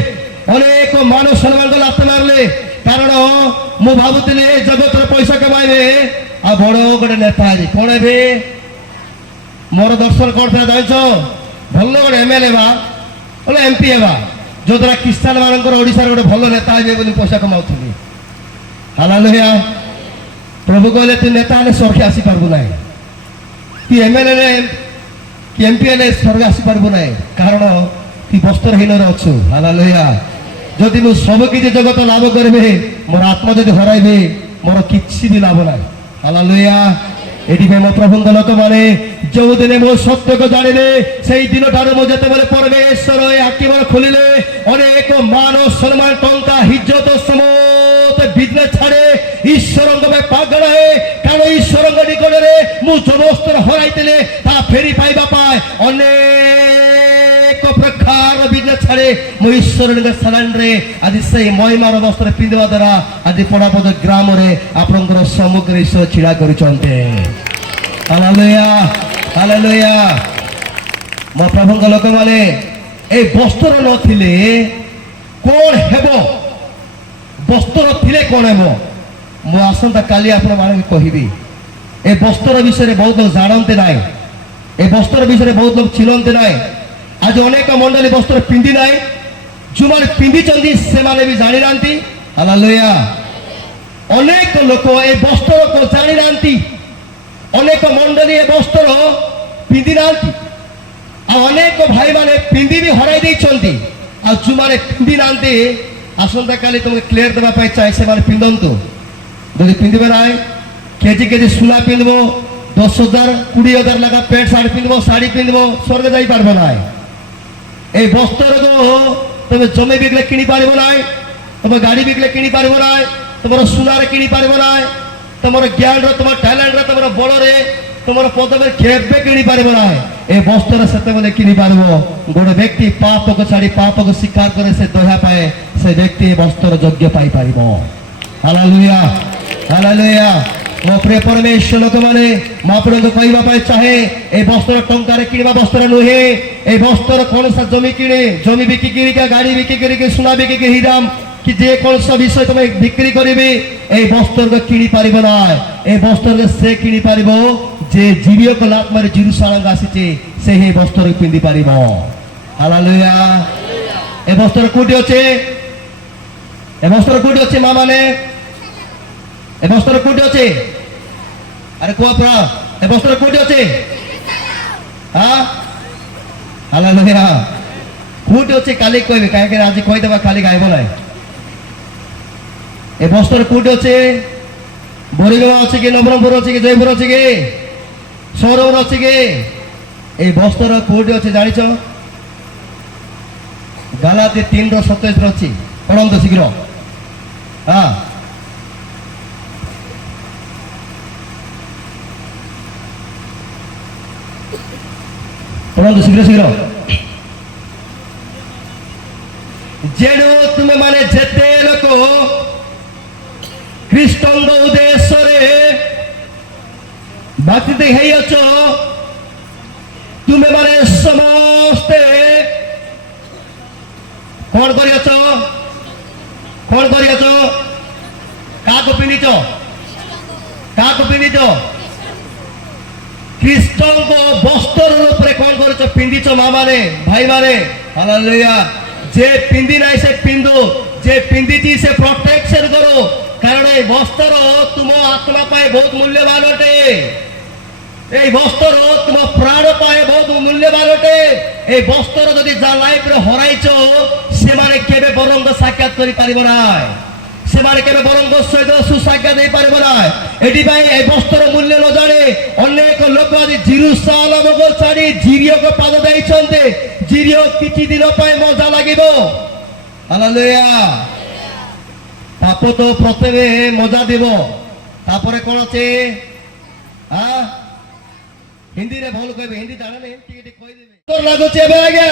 ଅନେକ ମାନ ସମ୍ମାନକୁ ଲାତ ମାରିଲେ। କାରଣ ମୁଁ ଭାବୁଥିଲି ଏ ଜଗତରେ ପଇସା କମାଇବେ, ଆଉ ବଡ଼ ଗୋଟେ ନେତା ଆଜି କଣ ହେବେ। ମୋର ଦର୍ଶନ କରିଥିଲା ଜାଣିଛ, ଭଲ ଗୋଟେ MLA ବା ବୋଲେ MP ହେବା, ଯୋଉଦ୍ୱାରା ଖ୍ରୀଷ୍ଟିଆନ ମାନଙ୍କର ଓଡ଼ିଶାର ଗୋଟେ ଭଲ ନେତା ହେବେ ବୋଲି ପଇସା କମାଉଥିଲି। ହାଲେଲୁୟା। ପ୍ରଭୁ କହିଲେ ତୁ ନେତା ହେଲେ ସ୍ୱର୍ଗ ଆସିପାରିବୁ ନାହିଁ, କି MLA କି MP ହେଲେ ସ୍ୱର୍ଗ ଆସିପାରିବୁ ନାହିଁ, କାରଣ ତୁ ବସ୍ତ୍ରହୀନରେ ଅଛୁ। ହାଲେଲୁୟା। ଯଦି ମୁଁ ସବୁ କିଛି ଜଗତ ଲାଭ କରିବି, ମୋର ଆତ୍ମା ଯଦି ହରାଇବି, ମୋର କିଛି ବି ଲାଭ ନାହିଁ। ହାଲେଲୁୟା। ଏଥିପାଇଁ ମୋ ପ୍ରଭୁଙ୍କ ଲୋକମାନେ, ଯୋଉଦିନେ ମୁଁ ସତ୍ୟକୁ ଜାଣିଲେ, ସେଇ ଦିନଠାରୁ ମୁଁ ଯେତେବେଳେ ପରମେଶ୍ୱର ଏ ଆଖି ମୋର ଖୋଲିଲେ, ଅନେକ ମାନ ସମ୍ମାନ, ଟଙ୍କା, ଇଜ୍ଜତ ସମସ୍ତ ବିଜନେସ୍ ଛାଡ଼େ ଈଶ୍ୱରଙ୍କ ପାଇଁ ପାଗଳ ହେ। କାରଣ ଈଶ୍ୱରଙ୍କ ନିକଟରେ ମୁଁ ଯୋଉ ବସ୍ତ୍ର ହରାଇଥିଲେ, ତାହା ଫେରି ପାଇବା ପାଇଁ ଅନେକ ପ୍ରକାର ବିଜନେସ୍ ଛାଡ଼େ ମୁଁ ଈଶ୍ୱରଙ୍କ ସାଲାନରେ ଆଜି ସେଇ ମହିମାର ବସ୍ତ୍ର ପିନ୍ଧିବା ଦ୍ୱାରା ଆଜି ପଡ଼ାପଦ ଗ୍ରାମରେ ଆପଣଙ୍କର ସମ୍ମୁଖରେ ଈଶ୍ୱର ଛିଡ଼ା କରିଛନ୍ତି। Hallelujah, hallelujah. ମୋ ପ୍ରଭୁଙ୍କ ଲୋକମାନେ, এই বস্ত্র নথিলে কোন ହେବ, বস্ত্র ଥିଲେ কোন ହେବ, ମୁଁ ଆସନ୍ତା କାଲି ଆପଣମାନଙ୍କୁ କହିବି। ଏ ବସ୍ତ୍ର ବିଷୟରେ ବହୁତ ଲୋକ ଜାଣନ୍ତି ନାହିଁ, ଏ ବସ୍ତ୍ର ବିଷୟରେ ବହୁତ ଲୋକ ଚିହ୍ନନ୍ତି ନାହିଁ। ଆଜି ଅନେକ ମଣ୍ଡଳୀ ବସ୍ତ୍ର ପିନ୍ଧି ନାହିଁ, ଯେଉଁମାନେ ପିନ୍ଧିଛନ୍ତି ସେମାନେ ବି ଜାଣିନାହାନ୍ତି। ହାଲେଲୁୟା। ଅନେକ ଲୋକ ଏ ବସ୍ତ୍ରକୁ ଜାଣିନାହାନ୍ତି, ଅନେକ ମଣ୍ଡଳୀ ଏ ବସ୍ତ୍ର ପିନ୍ଧି ନାହାନ୍ତି, ଆଉ ଅନେକ ଭାଇମାନେ ପିନ୍ଧି ବି ହରାଇ ଦେଇଛନ୍ତି। ଆଉ ଯେଉଁମାନେ ପିନ୍ଧି ନାହାନ୍ତି, ଆସନ୍ତା କାଲି ତୁମକୁ କ୍ଲିୟର ଦେବା ପାଇଁ ଚାହେଁ, ସେମାନେ ପିନ୍ଧନ୍ତୁ। ଯଦି ପିନ୍ଧିବେ ନାହିଁ, କେଜି କେଜି ସୁନା ପିନ୍ଧିବ, 10,000 20,000 ଲେଖା ପ୍ୟାଣ୍ଟ ସାର୍ଟ ପିନ୍ଧିବ, ଶାଢ଼ୀ ପିନ୍ଧିବ, ସ୍ୱର୍ଗ ଯାଇପାରିବ ନାହିଁ। এই বস্ত্রକୁ তুমি জমি বিকলে কিনি পারিব নাই, তোমার গাড়ি বিকলে কিনি পারিব না, তোমার সোনারে কিনি পারিব না, তোমার জ্ঞানরে তোমার ট্যালেন্টরে তোমার বলরে তোমার পদবে কেবে কিনি পারিব না। এই বস্ত্র সেତେବେଳେ কিনি পারিব গোটে ব্যক্তি পাপকে ছাড়ি পাপকে স্বীকার করে সে দয়া পায়, সে ব্যক্তি এই বস্ত্র যোগ্য পাই পারিব। Hallelujah hallelujah. ମୋ ପ୍ରିୟ ପରମେଶ୍ୱର ଲୋକମାନେ, ମୁଁ ଆପଣଙ୍କୁ କହିବା ପାଇଁ ଚାହେଁ, ଏ ବସ୍ତ୍ର ଟଙ୍କାରେ କିଣିବା ବସ୍ତ୍ର ନୁହେଁ। এই বস্ত্র কোনসা জমি কিনে, জমি বিক্রি করে, গাড়ি বিক্রি করে, সোনা বিক্রি করে, হিরাম কি যে কোনসা বিষয় তুমি বিক্রি করিবে, এই বস্ত্রকে কিনি পারিব না। এই বস্ত্রকে সে কিনি পারিব যে জীবিয়ক লাভ মারি জেরুসালেম আসিছে, সে এই বস্ত্র পিন্ধি পারিব। হালেলুয়া। এই বস্ত্র কোটি আছে, এই বস্ত্র কোটি আছে মা মানে, এই বস্ত্র কোটি আছে, আরে কুয়া প্রা, এই বস্ত্র কোটি আছে? হ্যাঁ হালেলুয়া। কোটি আছে কালি কইবে, কাকে আজ কই দেবা, খালি গাইব না। এই বস্ত্র কোটি আছে, বরিগাঁও আছে কি, নবরঙ্গপুর আছে কি, জয়পুর আছে কি, সৌরভ আছে কি? এই বস্ত্র কোটি আছে জানিছ? গালাতে 3:27 ଅଛି, ପଢ଼ନ୍ତୁ ଶୀଘ୍ର। ହଁ ପଢ଼ନ୍ତୁ ଶୀଘ୍ର ଶୀଘ୍ର। ଯେଣୁ ତୁମେ ମାନେ ଯେତେ ଲୋକ ଖ୍ରୀଷ୍ଟଙ୍କ ଉଦ୍ଦେଶ୍ୟରେ ବାତିତ ହେଇଅଛ, ତୁମେ ମାନେ ସମସ୍ତେ କଣ କରିଅଛ? କଣ କରିଅଛ? କାହାକୁ ପିନ୍ଧିଛ? କାହାକୁ ପିନ୍ଧିଛ? ଖ୍ରୀଷ୍ଟଙ୍କ ବସ୍ତ୍ର ରୂପରେ କଣ କରୁଛ? ପିନ୍ଧିଛ ମା ମାନେ, ଭାଇ ମାନେ। ହାଲେଲୁୟା। যে পিন্ধি নাই সে পিন্ধু, যে পিন্ধিছি সে প্রটেকশন করো, কারণ এই বস্ত্র তুম আত্মা পায় বহুত মূল্যবান অটে। এই বস্ত্র তুম প্রাণ পায় বহুত মূল্যবান অটে। এই বস্ত্র যদি যা লাইফরে হরাইছ, সেমানে কেবে বরঙ্গ সাক্ষাৎ করি পারিব না, সেমানে কেবে বরঙ্গ সহিত সুসাক্ষাৎ হই পারিব না। এটিপাই এই বস্ত্র মূল্য ন জানে অনেক লোক আজ জেরুসালেমকে ছাড়ি জিরিয়কে পাদ দেইছন্তে। জিরিয় কিছু দিন পায় মজা লাগিব। হালেলুয়া। পাপ তো প্রথমে মজা দিব, তারপরে কোন আছে? হ্যাঁ হিন্দিরে ভাল কইবে, হিন্দি জানে না, ঠিক ঠিক কই দেবে। তোর লাগুছে এবে আজ্ঞা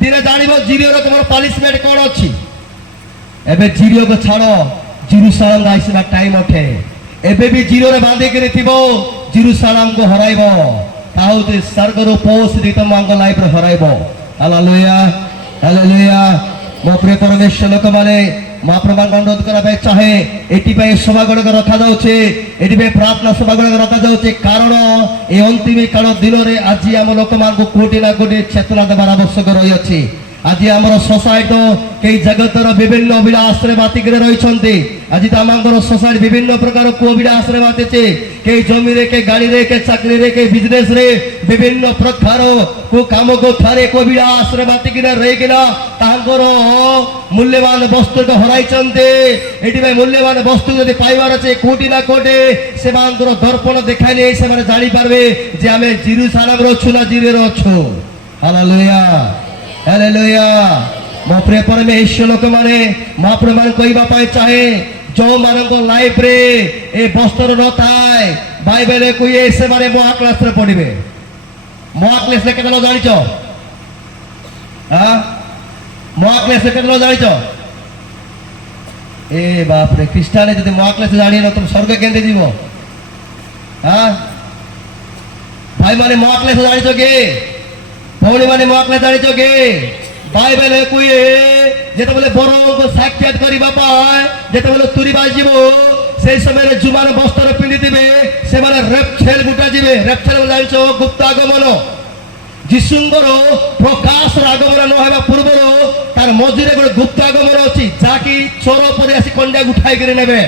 দিনে জানিব জিরিয়র তোমার পানিশমেন্ট কোন ଅଛି। এবে জিরিয়কে ছাড়ো, জেরুসালেম আইসবা টাইম ওঠে। এবে বি জিরিয়রে বাঁধি করে থিব, জেরুসালেমকে হরাইব, তাহলে স্বর্গর পোষ দি তোমাঙ্গ লাইফরে হরাইব। Hallelujah hallelujah. ମୋ ପ୍ରିୟ ପରମେଶ୍ୱର ଲୋକମାନେ, ମୁଁ ଆପଣମାନଙ୍କୁ ଅନୁରୋଧ କରିବା ପାଇଁ ଚାହେଁ, ଏଥିପାଇଁ ସଭା ଗୁଡିକ ରଖାଯାଉଛି, ଏଥିପାଇଁ ପ୍ରାର୍ଥନା ସଭା ଗୁଡିକ ରଖାଯାଉଛି, କାରଣ ଏ ଅନ୍ତିମ କାଳ ଦିନରେ ଆଜି ଆମ ଲୋକମାନଙ୍କୁ କୋଟି ନା କୋଟି ଚେତନା ଦେବାର ଆବଶ୍ୟକ ରହିଅଛି। আজি ଆମର সোসাইটি କେଇ ଜଗତର ବିଭିନ୍ନ ଅଭିଳାଷରେ ବାତିକରେ ରହିଛନ୍ତି। ଆଜି ତ ଆମର সোসাইটি ବିଭିନ୍ନ ପ୍ରକାର ଅଭିଳାଷରେ ବାତିଛି, କେଇ ଜମିରେ, କେଇ ଗାଡ଼ିରେ, କେଇ ଚାକିରିରେ, କେଇ ବିଜନେସରେ, ବିଭିନ୍ନ ପ୍ରକାର କାମକୁ ଥରେ ଅଭିଳାଷରେ ବାତିକିନା ରହିକିନା ତାଙ୍କର ମୂଲ୍ୟବାନ ବସ୍ତୁକୁ ହରାଇଛନ୍ତି। ଏଥିପାଇଁ ମୂଲ୍ୟବାନ ବସ୍ତୁ ଯଦି ପାଇବାର ଅଛି କୋଟି ନା କୋଟି, ସେମାନଙ୍କର ଦର୍ପଣ ଦେଖାଇ ନେଇ ସେମାନେ ଜାଣିପାରିବେ ଯେ ଆମେ ଜେରୁସାଲେମରେ ଅଛୁ ନା ଜିରିରେ ଅଛୁ। Hallelujah hallelujah. ମୋ ପ୍ରିୟ ପରମେଶ୍ୱର ଲୋକମାନେ, ମୁଁ ଆପଣମାନଙ୍କୁ କହିବା ପାଇଁ ଚାହେଁ, ଯୋଉମାନଙ୍କ ଲାଇଫରେ ଏ ବସ୍ତ୍ର ନଥାଏ, ବାଇବେଲରେ କୁହେ ସେମାନେ ମହାକ୍ଲେଶରେ ପଡ଼ିବେ। ମହାକ୍ଲେଶରେ କେତେ ଲୋକ ଜାଣିଛ? ମହାକ୍ଲେଶରେ କେତେ ଲୋକ ଜାଣିଛ? ଏ ବାପରେ, ଖ୍ରୀଷ୍ଟିଆନ ଯଦି ମହାକ୍ଲେଶ ଜାଣିନ ତମେ ସ୍ୱର୍ଗ କେମିତି ଯିବ? ଭାଇମାନେ ମହାକ୍ଲେଶ ଜାଣିଛ କି? ଭଉଣୀ ମାନେ ମହାକ୍ଲେଶ ଜାଣିଛ କି? ବାଇବେଲ କୁହେ ଯେତେବେଳେ ବରଙ୍କୁ ସାକ୍ଷାତ କରିବା ପାଇଁ ଯେତେବେଳେ ତୁରିବା ଯିବ, সেই সমୟରେ ଯୋଉମାନେ ବସ୍ତ୍ର ପିନ୍ଧିଥିବେ ସେମାନେ ରେପଛେଲ ଗୁଟା ଯିବେ। ରେପଛେଲ ଜାଣିଛ? ଗୁପ୍ତ আগমନ। ଯୀଶୁଙ୍କର ପ୍ରକାଶର আগমନ ନ ହେବା ପୂର୍ବରୁ ତାର ମଝିରେ ଗୋଟେ ଗୁପ୍ତ আগমନ ଅଛି, ଯାହାକି ଚୋର ପରି ଆସି କଣ୍ଡାକୁ ଉଠାଇକରି ନେବେ।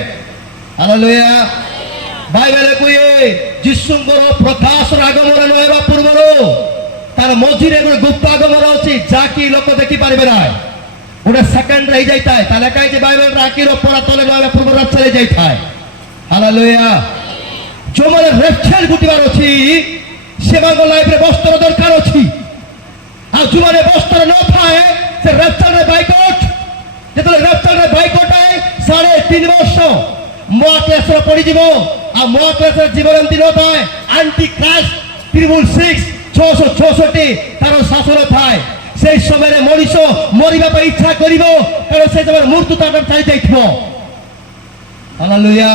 ହାଲେଲୁୟା। ବାଇବେଲ କୁହେ ଯୀଶୁଙ୍କର ପ୍ରକାଶର আগমନ ନ ହେବା ପୂର୍ବରୁ তার মঝিরে গোটে গুপ্ত আগমন আছে, যাকি লোক দেখি পারবে না। গোটে সেকেন্ড রয়ে যাই, তা লেখা হয়েছে বাইবেলের আকির পড়া তলে নয় পূর্ব রেপছেলে যাই। হালেলুয়া। যোমানে রেপছেল গুটিবার ଅଛି, সেମାନଙ୍କ লাইফরে বস্ত্র দরকার ଅଛି। আর যোমানে বস্ত্র ন থাকে, সে রেপছেলরে বাইকট, যেতলে রেপছেলরে বাইকট 3 ବର୍ଷ ମହାକ୍ଲେଶର ପଡ଼ିଯିବ ଆଉ ମହାକ୍ଲେଶର ଜୀବନ ଏମିତି ନଥାଏ ଆଣ୍ଟି କ୍ରାଇଷ୍ଟ 666 ତାର ଶାସନ ଥାଏ সেই সমୟରେ ମଣିଷ ମରିବା ପାଇଁ ଇଚ୍ଛା କରିବ କାରଣ ସେ ସମୟରେ ମୃତ୍ୟୁ ତାଙ୍କର ଚାଲି ଯାଇଥିବ ହାଲେଲୁୟା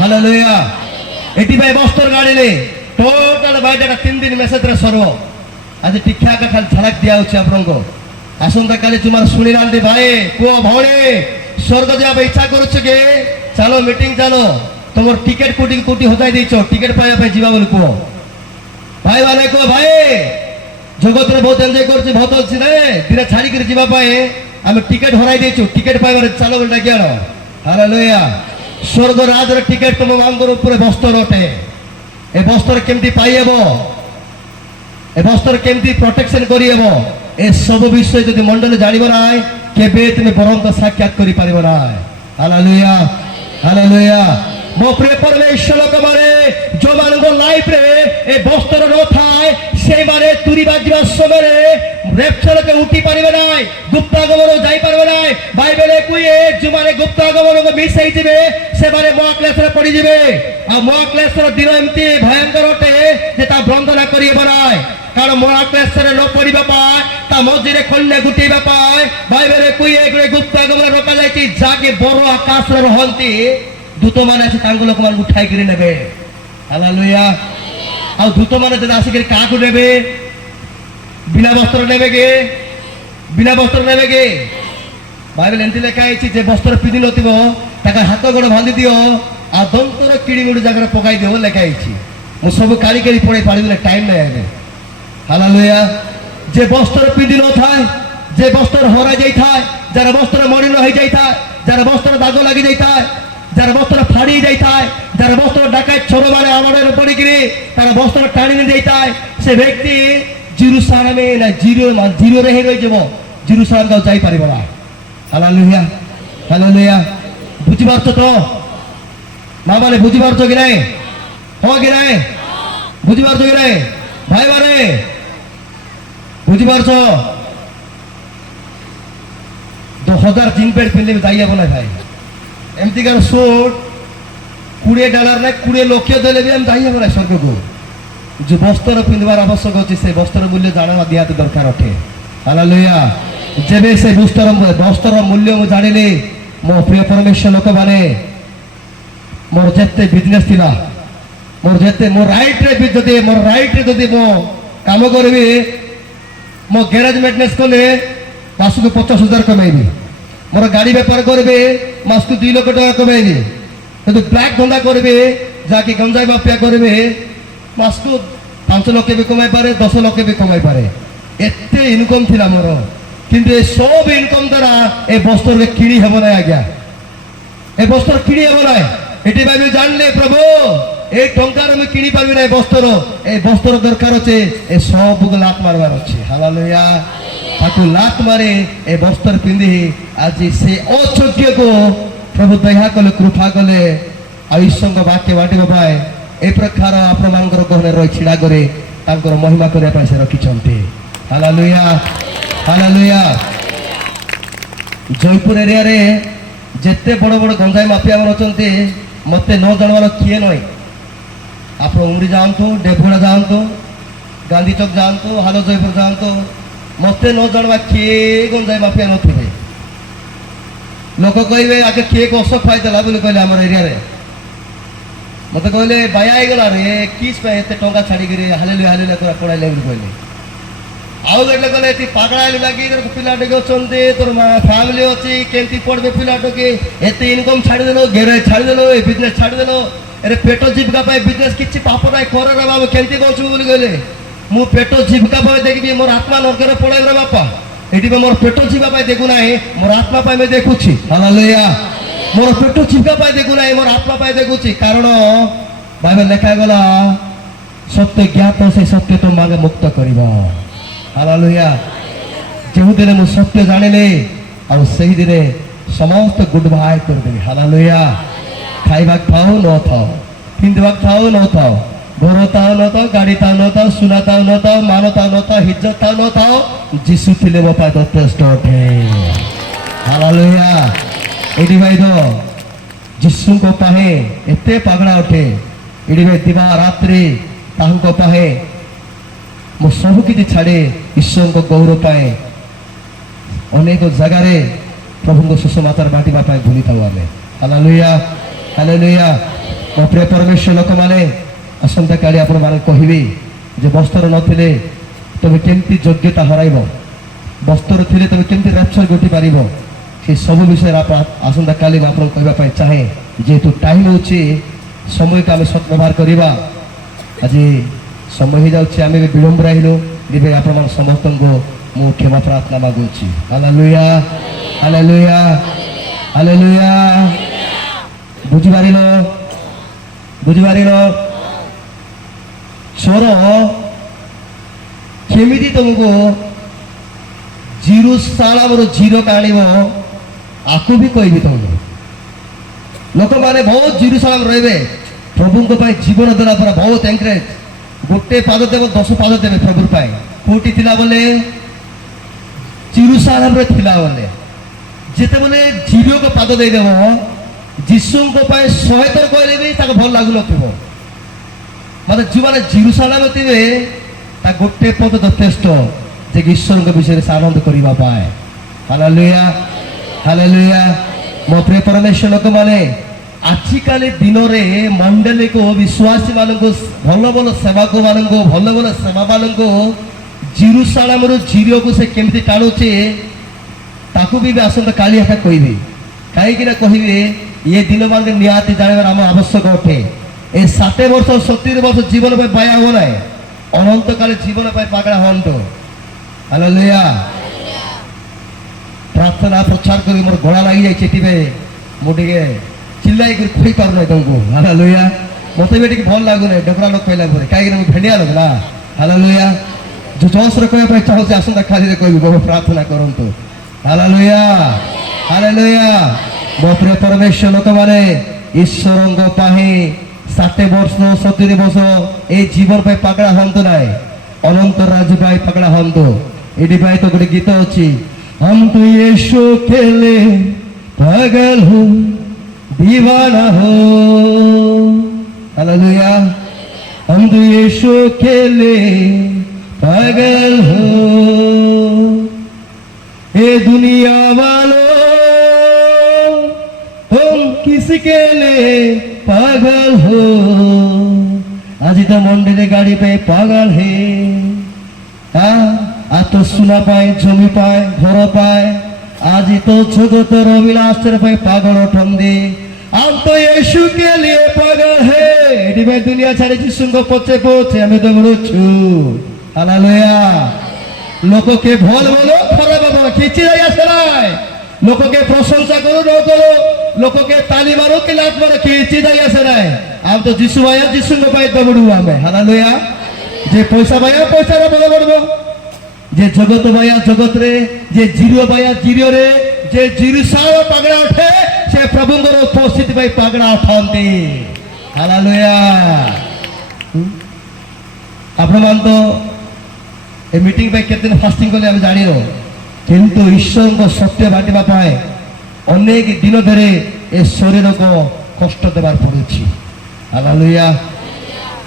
ହାଲେଲୁୟା ଏଥିପାଇଁ ବସ୍ତ୍ର ଗାଡ଼ିଲେ ଟୋଟାଲ ବାଇଟା 3 ଦିନ ମେସେଜରେ ସରିବ ଆଜି ଟିକା ଖାଲି ଝଲକ ଦିଆଯାଉଛି ଆପଣଙ୍କୁ ଆସନ୍ତାକାଲି ତୁମର ଶୁଣିନାହାନ୍ତି ଭାଇ ପୁଅ ଭଉଣୀ ସ୍ୱର୍ଗ ଯିବା ପାଇଁ ଇଚ୍ଛା କରୁଛ କି ଚାଲ ମିଟିଂ ଚାଲ ତୁମର ଟିକେଟ କୋଟି ହଜାଇ ଦେଇଛ ଟିକେଟ ପାଇବା ପାଇଁ ଯିବା ବୋଲି କୁହ ଭାଇ ମାନେ କୁହ ଭାଇ ଜଗତରେ ବହୁତ ଏନ୍ଜୟ କରୁଛି ବହୁତ ଅଛି ନା ଦିନେ ଛାଡ଼ିକିରି ଯିବା ପାଇଁ ଆମେ ଟିକେଟ ହରାଇ ଦେଇଛୁ ଟିକେଟ ପାଇବାରେ ଚାଲ ବୋଲି ଡାକି ଆଣ ହାଲେଲୁୟା ସ୍ୱର୍ଗ ରାଜର ଟିକେଟ ତୁମ ମାଙ୍କର ଉପରେ ବସ୍ତ୍ର ଅଟେ ଏ ବସ୍ତ୍ର କେମିତି ପାଇହେବ ଏ ବସ୍ତ୍ର କେମିତି ପ୍ରୋଟେକ୍ସନ କରିହେବ ଏ ସବୁ ବିଷୟ ଯଦି ମଣ୍ଡଳୀ ଜାଣିବ ନାହିଁ କେବେ ତୁମେ ବରଙ୍କ ସାକ୍ଷାତ କରିପାରିବ ନାହିଁ ହାଲେଲୁୟା ହାଲେଲୁୟା ମୋ ପ୍ରିୟ ପରମେଶ୍ୱର ଲୋକମାନେ ଯୋଉମାନଙ୍କ ଲାଇଫରେ ଏ ବସ୍ତ୍ର ନଥାଏ ସେଇମାନେ ତୁରି ବାଜିବା ସମୟରେ ରେପଚରକେ ଉଠି ପାରିବେ ନାହିଁ ଗୁପ୍ତାଗମନ ଯାଇପାରିବେ ନାହିଁ ବାଇବେଲରେ କୁହେ ଯେଉଁମାନେ ଗୁପ୍ତାଗମନକୁ ମିସ୍ ହେଇଯିବେ ସେମାନେ ମହାକ୍ଲେଶରେ ପଡ଼ିଯିବେ ଆଉ ମହାକ୍ଲେଶର ଦିନ ଏମିତି ଭୟଙ୍କର ଅଟେ ଯେ ତା ବନ୍ଦନା କରିହେବ ନାହିଁ କାରଣ ମହାକ୍ଲେଶରେ ନ ପଡ଼ିବା ପାଇଁ ତା ମଝିରେ ଖଣ୍ଡେ ଗୁଟେଇବା ପାଇଁ ବାଇବେଲରେ କୁହେ ଗୋଟେ ଗୁପ୍ତାଗମନ ରଖାଯାଇଛି ଯାହାକି ବଡ଼ ଆକାଶରେ ରହନ୍ତି ଦୂତମାନେ ଆସି ତାଙ୍କ ଲୋକମାନଙ୍କୁ ଉଠାଇକିରି ନେବେ ହାଲେଲୁୟା ଆଉ ଦୂତମାନେ ଯଦି ଆସିକିରି କାହାକୁ ନେବେ ବିନା ବସ୍ତ୍ର ନେବେ କି ବିନା ବସ୍ତ୍ର ନେବେ କି ବାଇବେଲ ଏମିତି ଲେଖା ହେଇଛି ଯେ ବସ୍ତ୍ର ପିନ୍ଧି ନଥିବ ତାଙ୍କ ହାତ ଗୋଡ଼ ବାନ୍ଧି ଦିଅ ଆଉ ଦନ୍ତର କିଡ଼ି ଗୋଟେ ଜାଗାରେ ପକାଇ ଦିଅ ଲେଖା ହେଇଛି ମୁଁ ସବୁ କାଢ଼ି କାଢ଼ି ପଢ଼େଇ ପାରିବି ନା ଟାଇମ୍ ନାହିଁ ଏବେ ହାଲେଲୁୟା ଯେ ବସ୍ତ୍ର ପିନ୍ଧି ନଥାଏ ଯେ ବସ୍ତ୍ର ହରା ଯାଇଥାଏ ଯାହାର ବସ୍ତ୍ର ମଳିନ ହେଇଯାଇଥାଏ ଯାହାର ବସ୍ତ୍ର ଦାଗ ଲାଗି ଯାଇଥାଏ যার বস্ত্র ফাড়ি যাইଥାଏ যার বস্ত্র ডাকাত ছোটମାନେ আবাড়ে পড়িকিরি তার বস্ত্র টানি যাইଥାଏ সে ব্যক্তি জেরুসালেমে না জিরোরে হে রয়ে যাব জেরুসালেম গাও যাই পারিব না হালেলুয়া হালেলুয়া বুঝিপারছ তো না মানে বুঝিপারছ কি নাই হয় কি নাই বুঝিপারছ কি নাই ভাই মানে বুঝিপারছ 2000 জিন প্যান্ট পিনলে যাই যাব না ভাই ଏମିତିକାର ସୁଟ୍ $20 ନା 20 ଲକ୍ଷ ଦେଲେ ବି ଆମେ ଯାଇହେବ ନାହିଁ ସ୍ୱର୍ଗକୁ ଯେଉଁ ବସ୍ତ୍ର ପିନ୍ଧିବାର ଆବଶ୍ୟକ ଅଛି ସେ ବସ୍ତ୍ର ମୂଲ୍ୟ ଜାଣିବା ନିହାତି ଦରକାର ଅଟେ ହାଲେଲୁୟା ଯେବେ ସେ ବସ୍ତ୍ରର ମୂଲ୍ୟ ମୁଁ ଜାଣିଲି ମୋ ପ୍ରିୟ ପରମେଶ୍ୱର ଲୋକମାନେ ମୋର ଯେତେ ବିଜନେସ୍ ଥିଲା ମୋ ରାଇଟ୍ରେ ଯଦି ମୁଁ କାମ କରିବି ମୋ ଗ୍ୟାରେଜ ମେଣ୍ଟେନାନ୍ସ କଲେ ମାସକୁ 50,000 କମେଇବି ମୋର ଗାଡ଼ି ବେପାର କରିବେ ମାସକୁ 2 ଲକ୍ଷ ଟଙ୍କା କମେଇବି କିନ୍ତୁ ବ୍ଲାକ୍ ଧନ୍ଦା କରିବେ ଯାହାକି ଗଞ୍ଜାଇ ମାଫିଆ କରିବେ ମାସକୁ 5 ଲକ୍ଷ ବି କମାଇ ପାରେ 10 ଲକ୍ଷ ବି କମାଇ ପାରେ ଏତେ ଇନକମ୍ ଥିଲା ମୋର କିନ୍ତୁ ଏ ସବୁ ଇନକମ୍ ଦ୍ୱାରା ଏ ବସ୍ତ୍ରରେ କିଣି ହେବ ନାହିଁ ଆଜ୍ଞା ଏ ବସ୍ତ୍ର କିଣି ହେବ ନାହିଁ ଏଥିପାଇଁ ବି ଜାଣିଲେ ପ୍ରଭୁ ଏ ଟଙ୍କାରେ ମୁଁ କିଣି ପାରିବି ନାହିଁ ଏ ବସ୍ତ୍ର ଦରକାର ଅଛି ଏ ସବୁକୁ ଲାତ ମାରିବାର ଅଛି ହାଲେଲୁୟା ତାକୁ ଲାତ ମାରି ଏ ବସ୍ତ୍ର ପିନ୍ଧି ଆଜି ସେ ଅଯୋଗ୍ୟକୁ ପ୍ରଭୁ ଦୟା କଲେ କୃପା କଲେ ଆଉ ଈଶ୍ୱରଙ୍କ ବାକ୍ୟ ବାଣ୍ଟିବା ପାଇଁ ଏ ପ୍ରକାର ଆପଣମାନଙ୍କର ଗହଣରେ ରହି ଛିଡ଼ା କରି ତାଙ୍କର ମହିମା କରିବା ପାଇଁ ସେ ରଖିଛନ୍ତି ହାଲେଲୁୟା ହାଲେଲୁୟା ଜୟପୁର ଏରିଆରେ ଯେତେ ବଡ଼ ବଡ଼ ଗଞ୍ଜାଇ ମାଫିଆ ମାନେ ଅଛନ୍ତି ମୋତେ ନ ଜାଣିବାର କିଏ ନୁହେଁ ଆପଣ ଉମରି ଯାଆନ୍ତୁ ଡେଭୁଡ଼ା ଯାଆନ୍ତୁ ଗାନ୍ଧୀ ଚୌକ ଯାଆନ୍ତୁ ହାଲୋ ଜୟପୁର ଯାଆନ୍ତୁ ମୋତେ ନ ଜାଣିବା କିଏ ଗଞ୍ଜାଇ ମାଫିଆ ନଥିବେ ଲୋକ କହିବେ ଆଗେ କିଏ ଅଶୋକ ପାଇଦେଲା ବୋଲି କହିଲେ ଆମର ଏରିଆରେ ମୋତେ କହିଲେ ବାୟା ହେଇଗଲା ରେ କିସ୍ ପାଇଁ ଏତେ ଟଙ୍କା ଛାଡ଼ିକିରି ହାଲେଲୁୟା ତୋରା ପଳାଇଲେ ବୋଲି କହିଲେ ଆଉ ଗୋଟେ କହିଲେ ଏଠି ପାଗଳା ହେଲୁ ଲାଗି ପିଲାଟିକେ ଅଛନ୍ତି ତୋର ଫ୍ୟାମିଲି ଅଛି କେମିତି ପଢ଼ବେ ପିଲାଟିକେ ଏତେ ଇନକମ୍ ଛାଡ଼ିଦେଲ ଗ୍ୟାରେଜ ଛାଡ଼ିଦେଲ ଏ ବିଜନେସ୍ ଛାଡ଼ିଦେଲ ଏରେ ପେଟ ଜୀବିକା ପାଇଁ ବିଜନେସ୍ କିଛି ପାପ ନାହିଁ କରରେ ବାବୁ କେମିତି କହୁଛୁ ବୋଲି କହିଲେ ମୁଁ ପେଟ ଜୀବିକା ପାଇଁ ଦେଖିବି ମୋର ଆତ୍ମା ନର୍କରେ ପଳେଇବ ବାପା ଏଠି ମୋର ପେଟ ଜୀବିକା ପାଇଁ ଦେଖୁନାହିଁ ମୋର ଆତ୍ମା ପାଇଁ ମୁଁ ଦେଖୁଛି ହାଲେଲୁୟା ମୋର ପେଟ ଜୀବିକା ପାଇଁ ଦେଖୁନାହିଁ ମୋର ଆତ୍ମା ପାଇଁ ଦେଖୁଛି କାରଣ ବାଇବେଲ ଲେଖାଗଲା ସତ୍ୟ ଜ୍ଞାତ ସେ ସତ୍ୟ ତୁମକୁ ମୁକ୍ତ କରିବ ହାଲେଲୁୟା ଯେଉଁଦିନ ମୁଁ ସତ୍ୟ ଜାଣିଲି ଆଉ ସେହି ଦିନେ ସମସ୍ତ ଗୁଡ୍ ବାଇ କରିଦେବି ହାଲେଲୁୟା ଖାଇବାକୁ ଥାଉ ନଥାଉ ପିନ୍ଧିବାକୁ ଥାଉ ନଥାଉ ଘର ଥାଉ ନଥାଉ ଗାଡ଼ି ଥାଉ ନଥାଉ ସୁନା ଥାଉ ନଥାଉ ମାନ ଥାଉ ନଥାଉ ଇଜ୍ଜତ ଥାଉ ନଥାଉ ଯୀଶୁ ଥିଲେ ମୋ ପାଇଁ ଯଥେଷ୍ଟ ଅଟେ ହାଲେଲୁୟା ଏଠି ଭାଇ ତ ଯୀଶୁଙ୍କ ପାହେ ଏତେ ପାଗଳା ଅଟେ ଏଡ଼ିବେ ଦିବା ରାତ୍ରି ତାହାଙ୍କ ପାହେ ମୁଁ ସବୁ କିଛି ଛାଡ଼େ ଈଶ୍ୱରଙ୍କ ଗୌରବ ପାଏ ଅନେକ ଜାଗାରେ ପ୍ରଭୁଙ୍କ ସୁସମାଚାର ବାଣ୍ଟିବା ପାଇଁ ଭୁଲିଥାଉ ଆମେ। Hallelujah hallelujah. ମୋ ପ୍ରିୟ ପରମେଶ୍ୱର ଲୋକମାନେ ଆସନ୍ତାକାଲି ଆପଣମାନେ କହିବି ଯେ ବସ୍ତ୍ର ନଥିଲେ ତମେ କେମିତି ଯୋଗ୍ୟତା ହରାଇବ, ବସ୍ତ୍ର ଥିଲେ ତମେ କେମିତି ରାପଚର ଘଟି ପାରିବ, ସେ ସବୁ ବିଷୟରେ ଆସନ୍ତାକାଲି ମୁଁ ଆପଣଙ୍କୁ କହିବା ପାଇଁ ଚାହେଁ। ଯେହେତୁ ଟାଇମ୍ ହେଉଛି সময়କୁ ଆମେ ସଦ୍ବ୍ୟବହାର କରିବା। ଆଜି ସମୟ ହେଇଯାଉଛି, ଆମେ ବି ବିଳମ୍ବରେ আহিଲୁ। ଏବେ ଆପଣମାନେ ସମସ୍ତଙ୍କୁ ମୁଁ କ୍ଷମା ପ୍ରାର୍ଥନା ମାଗୁଛି। Hallelujah hallelujah hallelujah. ବୁଝିପାରିଲ ବୁଝିପାରିଲ? ଚୋର କେମିତି ତମକୁ ଜେରୁସାଲେମରୁ ଝିରକ ଆଣିବ ଆକୁ ବି କହିବି ତମକୁ। ଲୋକମାନେ ବହୁତ ଜେରୁସାଲେମ ରହିବେ, ପ୍ରଭୁଙ୍କ ପାଇଁ ଜୀବନ ଦେଲା ପରେ ବହୁତ ଏନକରେଜ। ଗୋଟେ ପାଦ ଦେବ 10 ପାଦ ଦେବେ ପ୍ରଭୁ ପାଇଁ। କୋଉଠି ଥିଲା ବୋଲେ ଜେରୁସାଲେମରେ ଥିଲା ବୋଲେ। ଯେତେବେଳେ ଝିରକ ପାଦ ଦେଇଦେବ ଯୀଶୁଙ୍କ ପାଇଁ 100 ଥର କହିଲେ ବି ତାକୁ ଭଲ ଲାଗୁନଥିବ। ମାନେ ଯେଉଁମାନେ ଜେରୁସାଲେମରେ ଥିବେ ତା ଗୋଟେ ପଦ ଯଥେଷ୍ଟ ଯେ ଈଶ୍ୱରଙ୍କ ବିଷୟରେ ସେ ଆନନ୍ଦ କରିବା ପାଇଁ। Hallelujah hallelujah. ମୋ ପ୍ରିୟ ପରମେଶ୍ୱର ଲୋକମାନେ ଆଜିକାଲି ଦିନରେ ମଣ୍ଡଳୀକୁ ବିଶ୍ୱାସୀ ମାନଙ୍କୁ ଭଲ ଭଲ ସେବକ ମାନଙ୍କୁ ଭଲ ଭଲ ସେବା ମାନଙ୍କୁ ଜେରୁସାଲେମରୁ ଝିରକୁ ସେ କେମିତି ଟାଣୁଛି ତାକୁ ବି ଆସନ୍ତା କାଲି ଏକା କହିବି। କାହିଁକି ନା କହିବି ଏ ଦିନମାନଙ୍କରେ ନିହାତି ଜାଣିବାର ଆମ ଆବଶ୍ୟକ ଅଟେ। ଏ 60 ବର୍ଷ 70 ବର୍ଷ ଜୀବନ ପାଇଁ ବାୟା ହବ ନାହିଁ, ଅନନ୍ତକାଳ ଜୀବନ ପାଇଁ ପାଗଳା ହୁଅନ୍ତୁ। ହାଲେଲୁୟା। ପ୍ରାର୍ଥନା ପ୍ରଚାର କରି ମୋର ଗଳା ଲାଗିଯାଇଛି, ଏଥିପାଇଁ ମୁଁ ଟିକେ ଚିଲ୍ଲାଇକରି କହିପାରୁନାହିଁ ତମକୁ। ହାଲେଲୁୟା। ମତେ ବି ଟିକେ ଭଲ ଲାଗୁନାହିଁ ଡେବରା ଲୋକ କହିଲା ପରେ, କାହିଁକିନା ମୁଁ ଭେଣ୍ଡିଆ ଲୋକ ନା। ହାଲେଲୁୟା। ଯୋଉ ଜୋସରେ କହିବା ପାଇଁ ଚାହୁଁଛି ଆସନ୍ତା କାଲିରେ କହିବି, ବହୁ ପ୍ରାର୍ଥନା କରନ୍ତୁ। Hallelujah hallelujah. ମୋ ପ୍ରିୟ ପରମେଶ୍ୱର ଲୋକମାନେ ଈଶ୍ୱରଙ୍କ ପାଇଁ 60 ବର୍ଷ 70 ବର୍ଷ এই জীবন ପାଇଁ ପାଗଳା ହୁଅନ୍ତୁ ନାହିଁ, ଅନନ୍ତ ରାଜ ପାଇଁ ପାଗଳା ହୁଅନ୍ତୁ। ଏଠି ପାଇଁ ତ ଗୋଟେ ଗୀତ ଅଛି, हम तो यीशु के लिए पागल हो दीवाना हो। हालेलुया। हम तो यीशु के लिए पागल हो। ये दुनिया वालों तुम किसके लिए पागल हो। आज तो मंदिर गाड़ी पे पागल है। आज तो सुना पाए जमी पाए घर पाए, आज तो जगतर अभिलाष पे पागल ठंडे। हम तो यीशु के लिए पागल है। एटी में दुनिया छाड़ी यीशु को पचे पचे हमें तो मरुचु। हालेलुया। लोक के भल बोलो खराब बोलो खिंची रही है, लोक के प्रशंसा करो न करो, लोक के ताली मारो कि लात मारो खिंची रही है। आप तो यीशु भाई यीशु को पाई दबड़ू हमें। हालेलुया। जे पैसा भाई पैसा रे बोलो बोलो, जे जगत भाई जगत रे, जे जीरो भाई जीरो रे, जे जेरुसालेम पागड़ा उठे से प्रभुଙ୍କର ଉପସ୍ଥିତି ପାଇଁ ପାଗଳା ଉଠନ୍ତି। ହାଲେଲୁୟା। ଆପଣମାନେ ତ ଏ ମିଟିଂ ପାଇଁ କେତେ ଦିନ ଫାଷ୍ଟିଂ କଲେ ଆମେ ଜାଣିନୁ, କିନ୍ତୁ ଈଶ୍ୱରଙ୍କ ସତ୍ୟ ବାଣ୍ଟିବା ପାଇଁ ଅନେକ ଦିନ ଧରି ଏ ଶରୀରକୁ କଷ୍ଟ ଦେବାର ପଡୁଛି। ହାଲେଲୁୟା।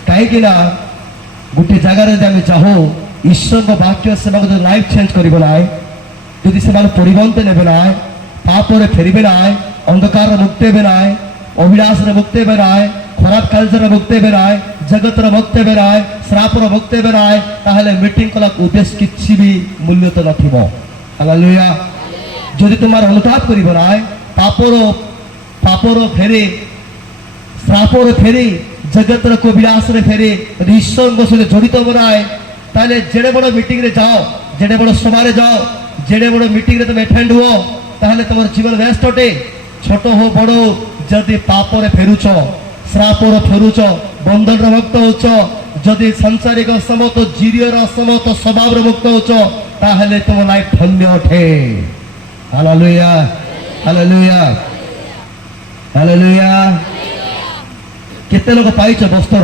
କାହିଁକି ନା ଗୋଟେ ଜାଗାରେ ଯଦି ଆମେ ଯାଉ ଈଶ୍ୱରଙ୍କ ବାକ୍ୟ ସେମାନଙ୍କୁ ଯଦି ଲାଇଫ୍ ଚେଞ୍ଜ କରିବ ନାହିଁ, ଯଦି ସେମାନେ ପରିବର୍ତ୍ତନ ନେବେ ନାହିଁ, ପାପରେ ଫେରିବେ ନାହିଁ, ଅନ୍ଧକାରର ମୁକ୍ତି ହେବେ ନାହିଁ, ଅଭିଳାଷର ମୁକ୍ତି ହେବେ ନାହିଁ, ଖରାପ କାର୍ଯ୍ୟର ମୁକ୍ତି ହେବେ ନାହିଁ, ଜଗତର ମୁକ୍ତି ହେବେ ନାହିଁ, ଶ୍ରାପର ମୁକ୍ତି ହେବେ ନାହିଁ, ତାହେଲେ ମିଟିଂ କଲା ଉଦ୍ଦେଶ୍ୟ କିଛି ବି ମୂଲ୍ୟ ତ ନଥିବ। ହାଲେଲୁୟା। ଯଦି ତୁମର ଅନୁତାପ କରିବ ନାହିଁ, ପାପର ଫେରି ଶ୍ରାପର ଫେରି ଜଗତର ଅଭିଳାଷରେ ଫେରି ଈଶ୍ୱରଙ୍କ ସହିତ ଜଡ଼ିତ ହେବ ନାହିଁ, তাহলে যেড়ে বড় মিটিং রে যাও, যেড়ে বড় সভারে যাও, যেড়ে বড় মিটিং রে তুমি অ্যাটেন্ড হো, তাহলে তোমার জীবন ব্যস্ত অটে। ছোট হো বড় যদি পাপরে ফেরুছ, শ্রাপরে ফেরুছ, বন্ধনর মুক্ত হচ্ছ, যদি সাংসারিক সমত জিরিয়র সমত স্বভাবর মুক্ত হচ্ছ, তাহলে তোমার লাইফ ধন্য ওঠে। Hallelujah hallelujah hallelujah. কেতে লোক পাইছ বস্ত্র,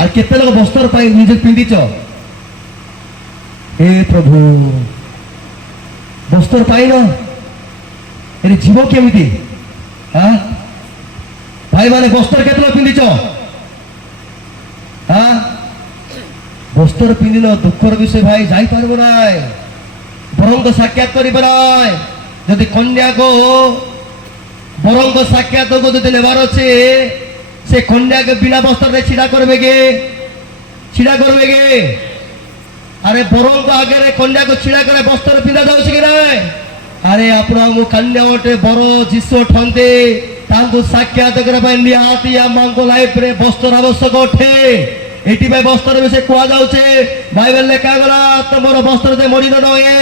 আর কেতে লোক বস্ত্র পাই নিজে পিঁধিছ। হে প্রভু বস্ত্র পাইন, ଏଠି ଯିବ କେମିତି? ଭାଇ ମାନେ ବସ୍ତ୍ର କେତେବେଳେ ପିନ୍ଧିଛ? ବସ୍ତ୍ର ପିନ୍ଧିଲ ଦୁଃଖର ବିଷୟ ଭାଇ ଯାଇପାରିବ ନାହିଁ, ବରଙ୍କ ସାକ୍ଷାତ କରିବ ନାହିଁ। ଯଦି କନ୍ୟାକୁ ବରଙ୍କ ସାକ୍ଷାତକୁ ଯଦି ନେବାର ଅଛି, ସେ କନ୍ୟାକୁ ବିନା ବସ୍ତ୍ରରେ ଛିଡ଼ା କରିବେ କି? ଛିଡ଼ା କରିବେ କି? ଆରେ ବରଙ୍କ ଆଗରେ କନ୍ୟାକୁ ଛିଡ଼ା করে ବସ୍ତ୍ର ପିନ୍ଧା ଯାଉଛି କି ନାହିଁ? ଆରେ ଆପଣ ମୁଁ କନ୍ୟା ଗୋଟେ ବର ଯୀଶୁ ଅଟନ୍ତି, ତାଙ୍କୁ ସାକ୍ଷାତ କରିବା ପାଇଁ ନିହାତି ଆମଙ୍କ ଲାଇଫରେ ବସ୍ତ୍ର ଆବଶ୍ୟକ ଅଟେ। ଏଇଥିପାଇଁ ବସ୍ତ୍ର ବିଷୟ କୁହାଯାଉଛି, ବାଇବେଲ ଲେଖାଗଲା ତମର ବସ୍ତ୍ର ଯେ ମଳିନ ନୁହେଁ,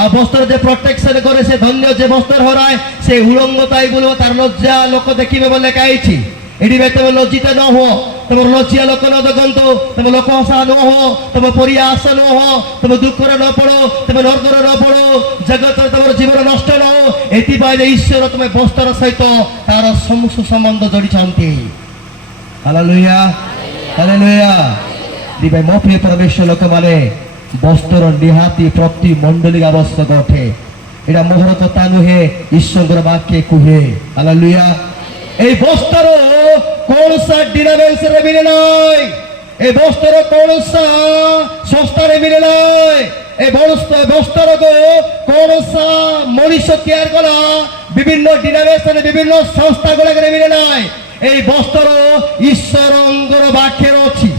ଆଉ ବସ୍ତ୍ର ଯେ ପ୍ରୋଟେକ୍ସନ କରେ ସେ ଧନ୍ୟ, ଯେ ବସ୍ତ୍ର ହରାଏ ସେ ଉଳଙ୍ଗ ତାଇ ବୁଲିବ, ତାର ଲଜ୍ଜା ଲୋକ ଦେଖିବେ ବୋଲି ଲେଖା ହେଇଛି। ଏଇଥିପାଇଁ ତମେ ଲଜ୍ଜିତ ନ ହୁଅ, ତମର ଲଜ୍ଜା ଲୋକ ନ ଦେଖନ୍ତୁ, ତମେ ଲୋକ ହସା ନ ହୁଅ, ତମେ ପରିହାସ ନ ହୁଅ, ତମେ ଦୁଃଖରେ ନ ପଡ, ତମେ ନର୍କରେ ନ ପଡ, ଜଗତରେ ତମର ଜୀବନ ନଷ୍ଟ ନ ହଉ। ଏଥିପାଇଁ ଯେ ଈଶ୍ୱର ତମେ ବସ୍ତ୍ର ସହିତ ତାର ସମ୍ବନ୍ଧ ଯୋଡ଼ିଛନ୍ତି। Hallelujah, hallelujah. ଦିବେ ମୋ ପ୍ରିୟ ପରମେଶ୍ୱର ଲୋକମାନେ, ବସ୍ତ୍ର ନିହାତି ପ୍ରତି ମଣ୍ଡଳୀ ଆବଶ୍ୟକ ଅଟେ। ଏଇଟା ମୋହର କଥା ନୁହେଁ, ଈଶ୍ୱରଙ୍କର ବାକ୍ୟ କୁହେ। ହାଲେଲୁୟା। এই বস্ত্র কোনসা ডিনামেন্সরে মিলে নাই, এই বস্ত্র কোনসা সংস্থারে মিলে নাই, এই বস্ত্রকে কোনসা মনুষ্য তৈরি করা বিভিন্ন ডিনামেন্সরে বিভিন্ন সংস্থা গুলোকে মিলে নাই। এই বস্ত্র ঈশ্বরঙ্গর বাক্যের অছি,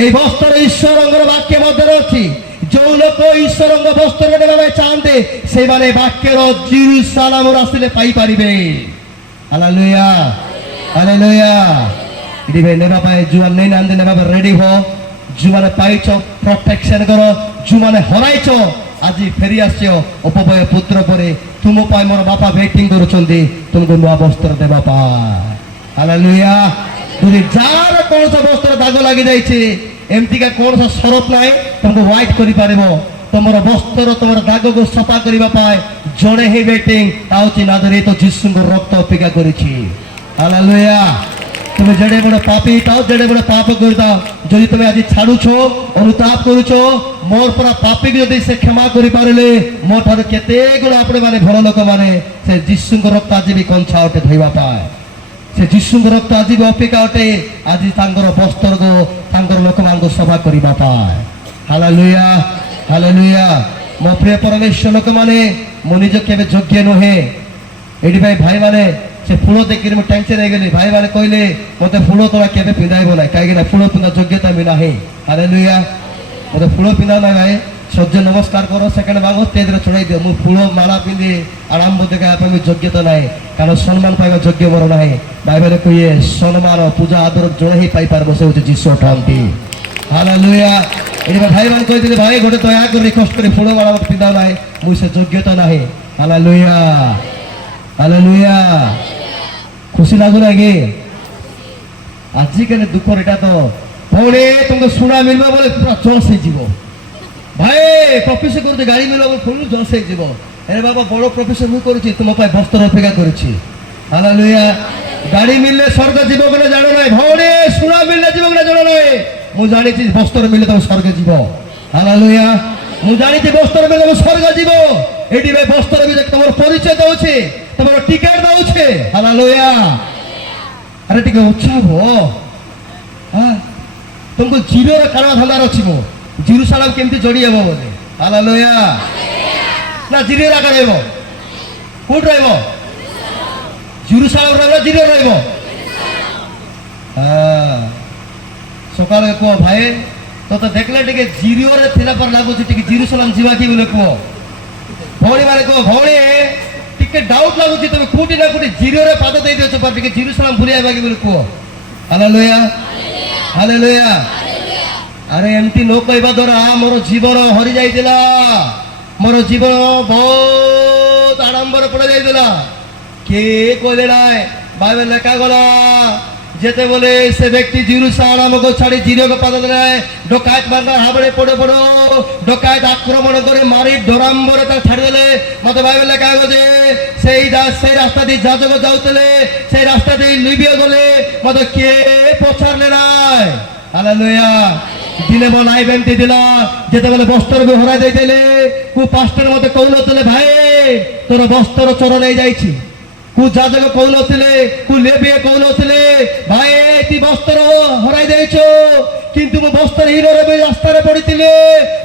এই বস্ত্র ঈশ্বরঙ্গর বাক্যের মধ্যে অছি। ଯେଉଁ ଲୋକ ଈଶ୍ୱରଙ୍କ ବସ୍ତ୍ର ନେବା ପାଇଁ ଚାହାନ୍ତି ସେମାନେ ବାକ୍ୟର ଜେରୁସାଲେମରୁ ଆସିଲେ ପାଇପାରିବେ। Hallelujah, hallelujah. ଏଥିପାଇଁ ନେବା ପାଇଁ ଯେଉଁମାନେ ନେଇନାହାନ୍ତି ନେବା ପାଇଁ ରେଡି ହୋ। ଯେଉଁମାନେ ପାଇଛ ପ୍ରୋଟେକ୍ସନ କର, ଯେଉଁମାନେ ହରାଇଛ ଆଜି ଫେରି ଆସିଛ ଅପବୟ ପୁତ୍ର ପରେ ତୁମ ପାଇଁ ମୋର ବାପା ୱେଟିଂ କରୁଛନ୍ତି ତୁମକୁ ନୂଆ ବସ୍ତ୍ର ଦେବା ପାଇଁ। ହାଲେଲୁୟା। ଯଦି ଯାହାର କୌଣସି ବସ୍ତ୍ର ଦାଗ ଲାଗିଯାଇଛି, ଏମିତିକା କୌଣସି ସରତ ନାହିଁ ତୁମକୁ ହ୍ୱାଇଟ୍ କରିପାରିବ। ତମର ବସ୍ତ୍ର ତମର ଦାଗକୁ ସଫା କରିବା ପାଇଁ ଜଣେ ହିଁ ୱେଟିଂ, ତା ହେଉଛି ନାଜରେତ ଯୀଶୁଙ୍କ ରକ୍ତ ଅପେକ୍ଷା କରିଛି। ହାଲେଲୁୟା। তুমি যেড়ে বড় পাপী তাও যেড়ে বড় পাপ করতাও, যদি তুমি আজ ছাড়ুছ অনুতাপ করুছ, মোর পরা পাপী যদি সে ক্ষমা করে পারিলে ମୋ ଠାରୁ କେତେ ଗୁଣ ଆପଣ ମାନେ ଭଲ ଲୋକମାନେ ସେ ଯୀଶୁଙ୍କ ରକ୍ତ ଆଜି ବି କଂସା ଅଟେ ଧୋଇବା ପାଏ। ସେ ଯୀଶୁଙ୍କ ରକ୍ତ ଆଜି ବି ଅପେକ୍ଷା ଅଟେ ଆଜି ତାଙ୍କର ବସ୍ତ୍ରକୁ ତାଙ୍କର ଲୋକମାନଙ୍କୁ ସଫା କରିବା ପାଏ। Hallelujah, hallelujah. ମୋ ପ୍ରିୟ ପରମେଶ୍ୱର ଲୋକମାନେ, ମୁଁ ନିଜ କେବେ ଯୋଗ୍ୟ ନୁହେଁ। ଏଇଥିପାଇଁ ଭାଇମାନେ ସେ ଫୁଲ ଦେଖିକି ମୁଁ ଟେନସନ୍ ହେଇଗଲି। ଭାଇମାନେ କହିଲେ ମୋତେ ଫୁଲ ତୋଳା କେବେ ପିନ୍ଧାଇବ ନାହିଁ, କାହିଁକିନା ଫୁଲ ପିନ୍ଧା ଯୋଗ୍ୟତା ବି ନାହିଁ। ହାଲେଲୁୟା। ମୋତେ ଫୁଲ ପିନ୍ଧା ନାହିଁ ଭାଇ, ସୂର୍ଯ୍ୟ ନମସ୍କାର କର, ସେକେଣ୍ଡ ମାଗ ଷ୍ଟେଜରେ ଚଢ଼ାଇ ଦିଅ। ମୁଁ ଫୁଲ ମାଳା ପିନ୍ଧି ଆରମ୍ଭ ଦେଖାଇବା ପାଇଁ ଯୋଗ୍ୟତା ନାହିଁ, କାରଣ ସମ୍ମାନ ପାଇବା ଯୋଗ୍ୟ ମୋର ନାହିଁ। ବାଇବେଲ କୁହେ ସମ୍ମାନ ପୂଜା ଆଦର ଜଣେ ହିଁ ପାଇପାରିବ, ସେ ହେଉଛି ଯୀଶୁ ଅଟନ୍ତି। ହାଲେଲୁୟା। ଏଇଥିପାଇଁ ଭାଇମାନେ କହିଥିଲେ ଭାଇ ଗୋଟେ ଦୟାକରି ରିକ୍ୱେଷ୍ଟ କରି ଫୁଲ ମାଳା ମୋତେ ପିନ୍ଧାଉ ନାହିଁ, ମୁଁ ସେ ଯୋଗ୍ୟତା ନାହିଁ। Hallelujah, hallelujah. ଖୁସି ଲାଗୁନା କି? ଆଜିକାଲି ଦୁଃଖର ଏଇଟା ତ ପୁଣି ତୁମକୁ ଶୁଣା ମିଳିବ ବୋଲେ ପୁରା ଜୋସ୍ ହେଇଯିବ। ଭାଇ ପ୍ରଫେସର କରୁଛି ଗାଡ଼ି ମିଳିବ ବୋଲେ ପୁଣି ଜୋସ୍ ହେଇଯିବ। ଆରେ ବାବା ବଡ଼ ପ୍ରଫେସର ମୁଁ କରୁଛି, ତୁମ ପାଇଁ ବସ୍ତ୍ର ଅପେକ୍ଷା କରୁଛି। ହାଲେଲୁୟା। ଗାଡ଼ି ମିଳିଲେ ସ୍ୱର୍ଗ ଯିବ ବୋଲି ଜାଣ ନାହିଁ, ଭଉଣୀ ଶୁଣା ମିଳିଲେ ଯିବ ବୋଲି ଜାଣ ନାହିଁ। ମୁଁ ଜାଣିଛି ବସ୍ତ୍ର ମିଳିଲେ ତମେ ସ୍ୱର୍ଗ ଯିବ। ହାଲେଲୁୟା। ମୁଁ ଜାଣିଛି ବସ୍ତ୍ର ମିଳିଲେ ତମେ ସ୍ୱର୍ଗ ଯିବ। ଏଇଠି ଭାଇ ବସ୍ତ୍ର ବି ତମର ପରିଚୟ ଦଉଛି, ତମର ଟିକେଟ ଦଉଛି। ହାଲେଲୁୟା। ଆରେ ଟିକେ ଉତ୍ସାହ ହୁଅ। ତୁମକୁ ଜିରୋର କାରଣ ଧନ୍ଦାର ଅଛି। ମୁଁ ଜେରୁସାଲେମ କେମିତି ଯୋଡ଼ି ହେବ ବୋଧେ। ହାଲେଲୁୟା। ନା ଜିରୋ ଆକାର ରହିବ? କୋଉଠି ରହିବ? ଜେରୁସାଲେମ ରହିବ, ଜିରୋ ରହିବ? ସକାଳେ କୁହ ଭାଇ ତତେ ଦେଖିଲେ ଟିକେ ଜିରୋରେ ଥିଲା ପରେ ଲାଗୁଛି, ଟିକେ ଜେରୁସାଲେମ ଯିବା କି ବୋଲେ କୁହ। ଭଉଣୀ ମାନେ କୁହ, ଭଉଣୀ ଟିକେ ଡାଉଟ ଲାଗୁଛି তুমি কোটি না কোটি জিরোরে পাদ দেই দিয়েছো, পর ଟିକେ জেরুসালেম ভুলি আইবা কি বলে কুহ। Hallelujah, hallelujah. আরে এমতি নো কইবা দ্বারা মোর জীবন হরি যাইতিলা, মোর জীবন বহুত আড়ম্বরে পড়ে যাইতিলা। কে কইলে নাই? বাইবেল লেখা গলা যেতে বলে সে ব্যক্তি জেরুসালেমকে ছাড়ি জিরোকে পাদ দেলে, ডকায়েত বান্দার হাবড়ে পড়ে পড়ো, ডকায়েত আক্রমণ করে মারি ডরাম্বরে তাকে ছাড়ি দেলে। মতো বাইবেল লেখা গেছে সেই রাস্তা দিয়ে যাজক যাওতলে, সেই রাস্তা দিয়ে লিবিয়া গলে মতো কে পছাড়লে নাই। হালেলুয়া। দিনে বলাই বেমতি দিলা যেতে বলে বস্ত্র বি হরাই দেইতেলে, কু পাস্টার মতো কৌনতলে ভাই ତୋର ବସ୍ତ୍ର ଚରଣ ନେଇଯାଇଛି। କୁ ଯାଜକ କହୁନଥିଲେ, କୁ ଲେବିଏ କହୁନଥିଲେ, ଭାଇ ଏଠି ବସ୍ତ୍ର ହରାଇ ଦେଇଛ, କିନ୍ତୁ ମୁଁ ବସ୍ତ୍ରହୀନରେ ବି ରାସ୍ତାରେ ପଡିଥିଲେ,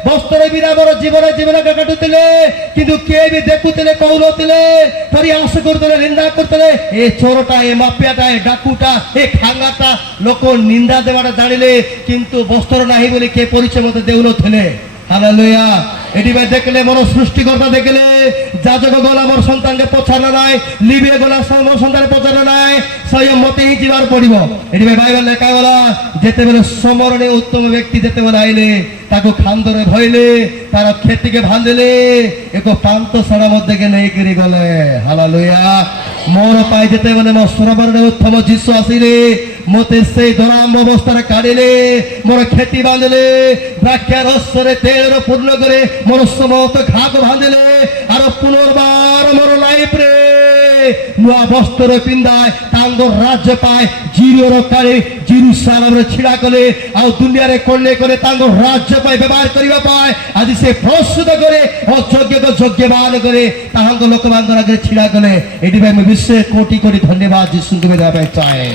ବସ୍ତ୍ର ବିନା ମୋର ଜୀବନ କାଟୁଥିଲେ, କିନ୍ତୁ କିଏ ବି ଦେଖୁଥିଲେ, କହୁନଥିଲେ, ପରିହାସ କରୁଥିଲେ, ନିନ୍ଦା କରୁଥିଲେ। ଏ ଚୋରଟା, ଏ ମାଫିଆଟା, ଏ ଡାକୁଟା, ଏ ଖାଙ୍ଗାଟା, ଲୋକ ନିନ୍ଦା ଦେବାଟା ଜାଣିଲେ, କିନ୍ତୁ ବସ୍ତ୍ର ନାହିଁ ବୋଲି କିଏ ପରିଚୟ ମତେ ଦେଉନଥିଲେ। ହାଲେଲୁୟା। এটি ভাই দেখলে মোর সৃষ্টিকর্তা দেখলে যাজক গলা মোর সন্তানকে পছানো নাই, লিবিয়ে গলা মোর সন্তান পছানো নাই, স্বয়ং মতে হি যাবার পড়িব। এটি ভাই বাইবেল লেখা গলা যেতেবেলে সমরণে উত্তম ব্যক্তি যেতেবেলে আইলে তাকে খান্দরে ভইলে তার ক্ষেতিকে ভাঙিলে এক পান্তশালা মধ্যে নেইকি গলে। হালেলুয়া। মোর পাই যেতেবেলে মোর সমরণে উত্তম যিশু আসিলে মতে সেই ধরাম অবস্থায় কাড়িলে মোর ক্ষেতি বাঁধিলে, দ্রাক্ষার রসরে তেল পূর্ণ করে মোর সমস্ত ঘাক ভাঁধিলে, আর পুনর্বার মোর লাইফরে নূয়া বস্ত্র পিন্ধায় তাঙ্গ রাজ্য পায় জিরিওর কালে জিরুসালামরে ছিড়া কলে ଆଉ ଦୁନିଆରେ କଲେ କଲେ ତାଙ୍କ ରାଜ୍ୟ ପାଇଁ ବ୍ୟବହାର କରିବା ପାଇଁ ଆଜି ସେ ପ୍ରସ୍ତୁତ କରେ ଅଯୋଗ୍ୟକୁ ଯୋଗ୍ୟବାନ କରେ ତାହାଙ୍କ ଲୋକମାନଙ୍କ ଆଗରେ ଛିଡ଼ା କଲେ। ଏଥିପାଇଁ ମୁଁ ବିଶେଷ କୋଟି କୋଟି ଧନ୍ୟବାଦ ଯୀଶୁଙ୍କୁ ଦେବା ପାଇଁ ଚାହେଁ।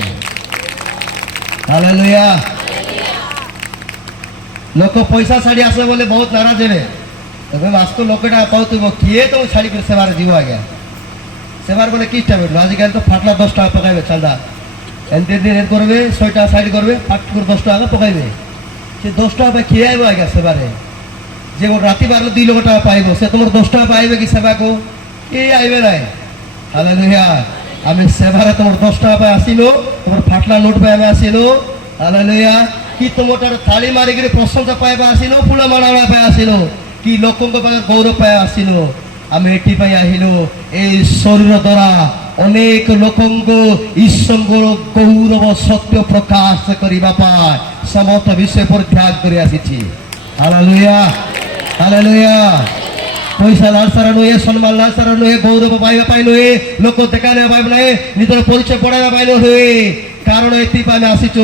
ହାଲେଲୁୟା। ଲୋକ ପଇସା ଛାଡ଼ି ଆସିବେ ବୋଲି ବହୁତ ନାରାଜ ହେବେ। ତମେ ମାସକୁ ଲୋକଟା ପାଉଥିବ, କିଏ ତମକୁ ଛାଡ଼ିକରି ସେବାରେ ଯିବ ଆଜ୍ଞା? সেবার বলে কি টাইম আজকাল তো ফাটলা 10 টাকা পকাইবে চাঁদা, এমনি দিন করবে 6 টাকা সাইড করবে, ফাট করে 10 টাকা পকাইবে। সে 10 টাকা পাই খেয়ে আইব আজ্ঞা সেবারে, যে রাতি বারলে 2 লক্ষ টাকা পাইব, সে তোমার 10 টাকা পাইবে কি সেবাকু? কে আইবে নাই। হালেলুয়া। আমি সেবারে তোমার 10 টাকা পাই আসিল, তোমার ফাটলা নোট পাই আমি আসিল। হালেলুয়া। কি তোমার থালি মারিকি প্রশংসা পাইবা আসিল, ফুল মাড়া পাই আসিল, কি লোকଙ୍କ পাখে গৌরব পাই আসিল। আমি এটিপাই আহিলু এই শরীর দ্বারা অনেক লোকঙ্ক ঈশ্বরঙ্কর গৌরব সত্য প্রকাশ করিবা পায় সমস্ত বিষয় পরিত্যাগ করে আসিছি। হালেলুয়া। হালেলুয়া। পয়সা লালসারা নহে, সম্মান লালসারা নহে, গৌরব পাইবা পাই নহে, লোক দেখানে পাইবা নাই, নিজের পরিচয় পড়াইবা পাই নহে। কারণ এথিপাই আমি আসিছু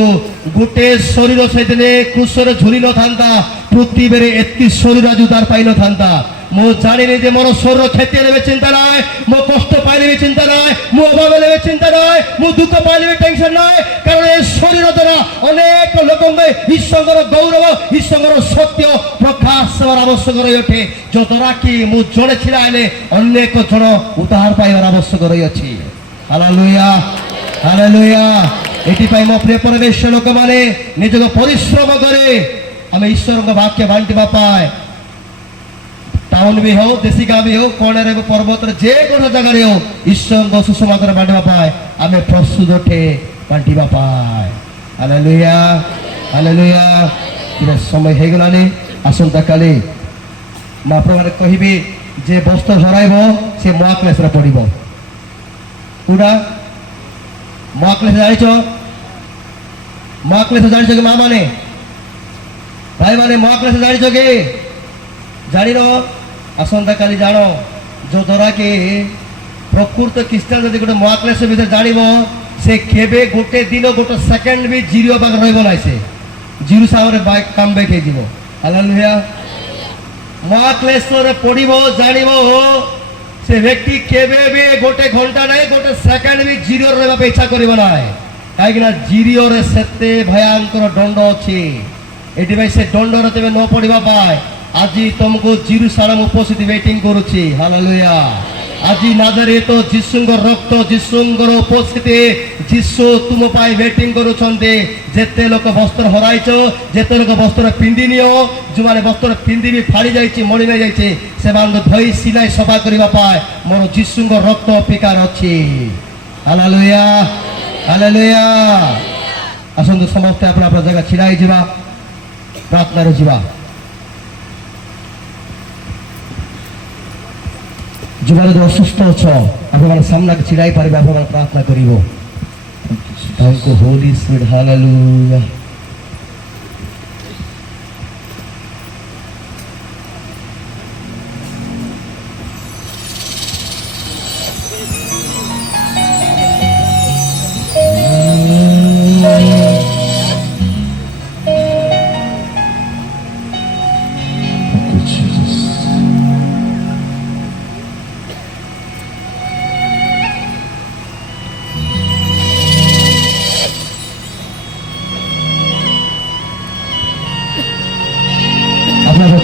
গোটে শরীর সেদিনে ক্রুশরে ঝুলি নথান্তা, পৃথিবীরে এতি শরীর আজ উদ্ধার পাই নথান্তা। ମୁଁ ଜାଣିନି ଯେ ମୋର ଶରୀର କ୍ଷତି ନେବେ ଚିନ୍ତା ନାହିଁ, ମୋ କଷ୍ଟ ପାଇଲେ ବି ଚିନ୍ତା ନାହିଁ, ମୁଁ ଅଭାବ ନେବେ ଚିନ୍ତା ନାହିଁ, ମୁଁ ଦୁଃଖ ପାଇଲେ ବି ଟେନସନ ନାହିଁ। କାରଣ ଏ ଶରୀର ଦ୍ୱାରା ଅନେକ ଲୋକଙ୍କ ଈଶ୍ୱରଙ୍କର ଗୌରବ, ଈଶ୍ୱରଙ୍କର ସତ୍ୟ ପ୍ରକାଶ ହେବାର ଆବଶ୍ୟକ ରହିଅଛି, ଯଦ୍ୱାରା କି ମୁଁ ଜଣେ ଛିଡ଼ା ହେଲେ ଅନେକ ଜଣ ଉଦ୍ଧାର ପାଇବାର ଆବଶ୍ୟକ ରହିଅଛି। ହାଲେଲୁୟା। ହାଲେଲୁୟା। ଏଥିପାଇଁ ମୋ ପ୍ରିୟ ପରିବେଶ ଲୋକମାନେ ନିଜକୁ ପରିଶ୍ରମ କରି ଆମେ ଈଶ୍ୱରଙ୍କ ବାକ୍ୟ ବାଣ୍ଟିବା ପାଇଁ টাউন বি হোক, দেশি গাঁ বি হোক, কোণের পর্বতের যে কোনো জায়গায় হোক ঈশ্বরଙ୍କ সুসমাচার বাঁটিবা পায় আমি প্রস্তুত ওঠে বাঁটিবা পায়। হালেলুয়া। হালেলুয়া। এটা সময় হয়ে গেলানি। আসন্তাকালি মহাপ্রভু কহিবি যে বস্ত্র ঝরাইব সে মহাক্লেশরে পড়িব। কোটা মহাক্লেশ জানিছ? মহাক্লেশ জানিছ কি মা মানে ভাই মানে মহাক্লেশ জানিছ কি? জানিন? আসন্তাকালি জাণ, যদ্ୱାରା କି ପ୍ରକୃତ ଖ୍ରୀଷ୍ଟିଆନ ଯଦି ଗୋଟେ ମହାକ୍ଲେଶ ଭିତରେ ଜାଣିବ ସେ କେବେ ଗୋଟେ ଦିନ ଗୋଟେ ସେକେଣ୍ଡ ବି ଜିରିଓ ପାଖରେ ରହିବ ନାହିଁ, ସେ ଜିରୁ ସାଙ୍ଗରେ କାମ ବ୍ୟାକ୍ ହେଇଯିବ। ହାଲେଲୁୟା। ମହାକ୍ଲେଶରେ ପଡ଼ିବ ଜାଣିବ ସେ ବ୍ୟକ୍ତି କେବେ ବି ଗୋଟେ ଘଣ୍ଟା ନାହିଁ, ଗୋଟେ ସେକେଣ୍ଡ ବି ଜିରିଓରେ ରହିବା ପାଇଁ ଇଚ୍ଛା କରିବ ନାହିଁ। କାହିଁକିନା ଜିରିଓରେ ସେତେ ଭୟଙ୍କର ଦଣ୍ଡ ଅଛି। ଏଥିପାଇଁ ସେ ଦଣ୍ଡରେ ତେବେ ନ ପଡ଼ିବା ପାଇଁ আজি তোমাকে জিরুসালাম উপস্থিতি ওয়েটিং করুছি। হালেলুয়া। আজি নাজারেত যিশুঙ্কর রক্ত, যিশুঙ্কর উপস্থিতি, যিশু তুম পাই ওয়েটিং করুছন্তে। যেতে লোক বস্ত্র হরাইছ, যেতে লোক বস্ত্র পিন্ধি নিও, যে বস্ত্র পিন্ধি বি ফাড়ি যাইছি, মরি না যাইছে, সেমানকে ধই সিলাই সফা করিবা পায় মোর যিশুঙ্কর রক্ত অপেক্ষার অছি। হালেলুয়া। হালেলুয়া। আসন্তু সমস্তে আপনা আপনা জায়গা ছিড়া হয়ে যা, প্রার্থনারে যা। ଯେଉଁମାନେ ଅସୁସ୍ଥ ଅଛ ଆପଣମାନେ ସାମ୍ନାକୁ ଛିଡ଼ା ହେଇପାରିବେ, ଆପଣମାନେ ପ୍ରାର୍ଥନା କରିବ। ତାଙ୍କୁ ହୋଲି ସ୍ପିରିଟ୍। ହାଲେଲୁୟା।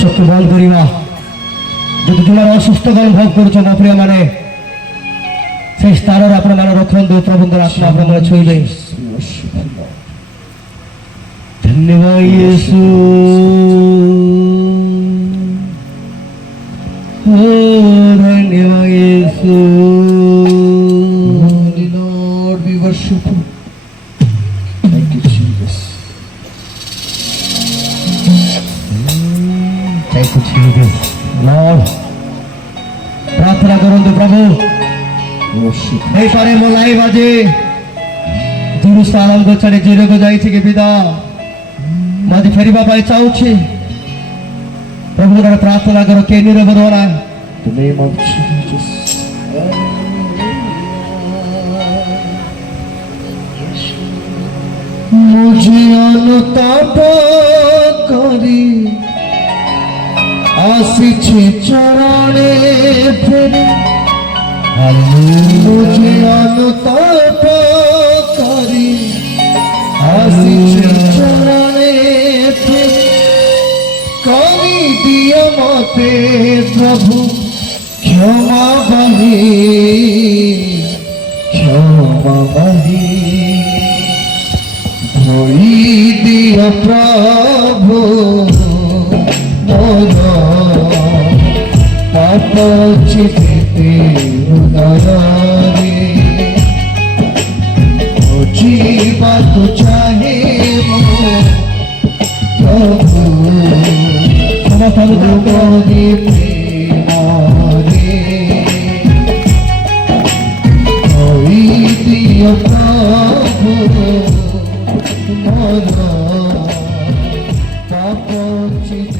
ଚକ୍ଷୁ ବନ୍ଦ କରିବା ଯଦି ତୁମର ଅସୁସ୍ଥ ଅନୁଭବ କରୁଛ ମୋ ପ୍ରିୟ ମାନେ সেই ସ୍ଥାନରେ ଆପଣମାନେ ରଖନ୍ତୁ ପ୍ରଭୁଙ୍କର ଆତ୍ମା ଆପଣମାନେ ଛୁଇଁବେ ଧନ୍ୟବାଦ ୟେସୁ ଧନ୍ୟବାଦ ୟେସୁ Holy Lord, we worship you. Thank you, Jesus. Thank you, Jesus. Lord, ପ୍ରାର୍ଥନା କରନ୍ତୁ ପ୍ରଭୁ Worship. ହେଇପାରେ ମୋ ଲାଇଫ୍ ଆଜି ଜେରୁସାଲେମକୁ ଛାଡ଼ି ଜେରିକୋ ଯାଇଛି କି ପିତା ମୁଁ ଆଜି ଫେରିବା ପାଇଁ ଚାହୁଁଛି ପ୍ରଭୁଙ୍କର ପ୍ରାର୍ଥନା କର କେ ନିରବ ଦ୍ୱାରା The name of Jesus. मुझे अनुताप करी आसीछे चरणे फेरी मुझे अनुताप करी आसीछे चरणे फेरी करी दिया मते प्रभु क्षमा बही धोई दिया प्रभु मोर पाप चिते हृदय जीवा तो चाहे प्रभु मोरी प्रेमारे धोई दिया प्रभु मोर पाप चित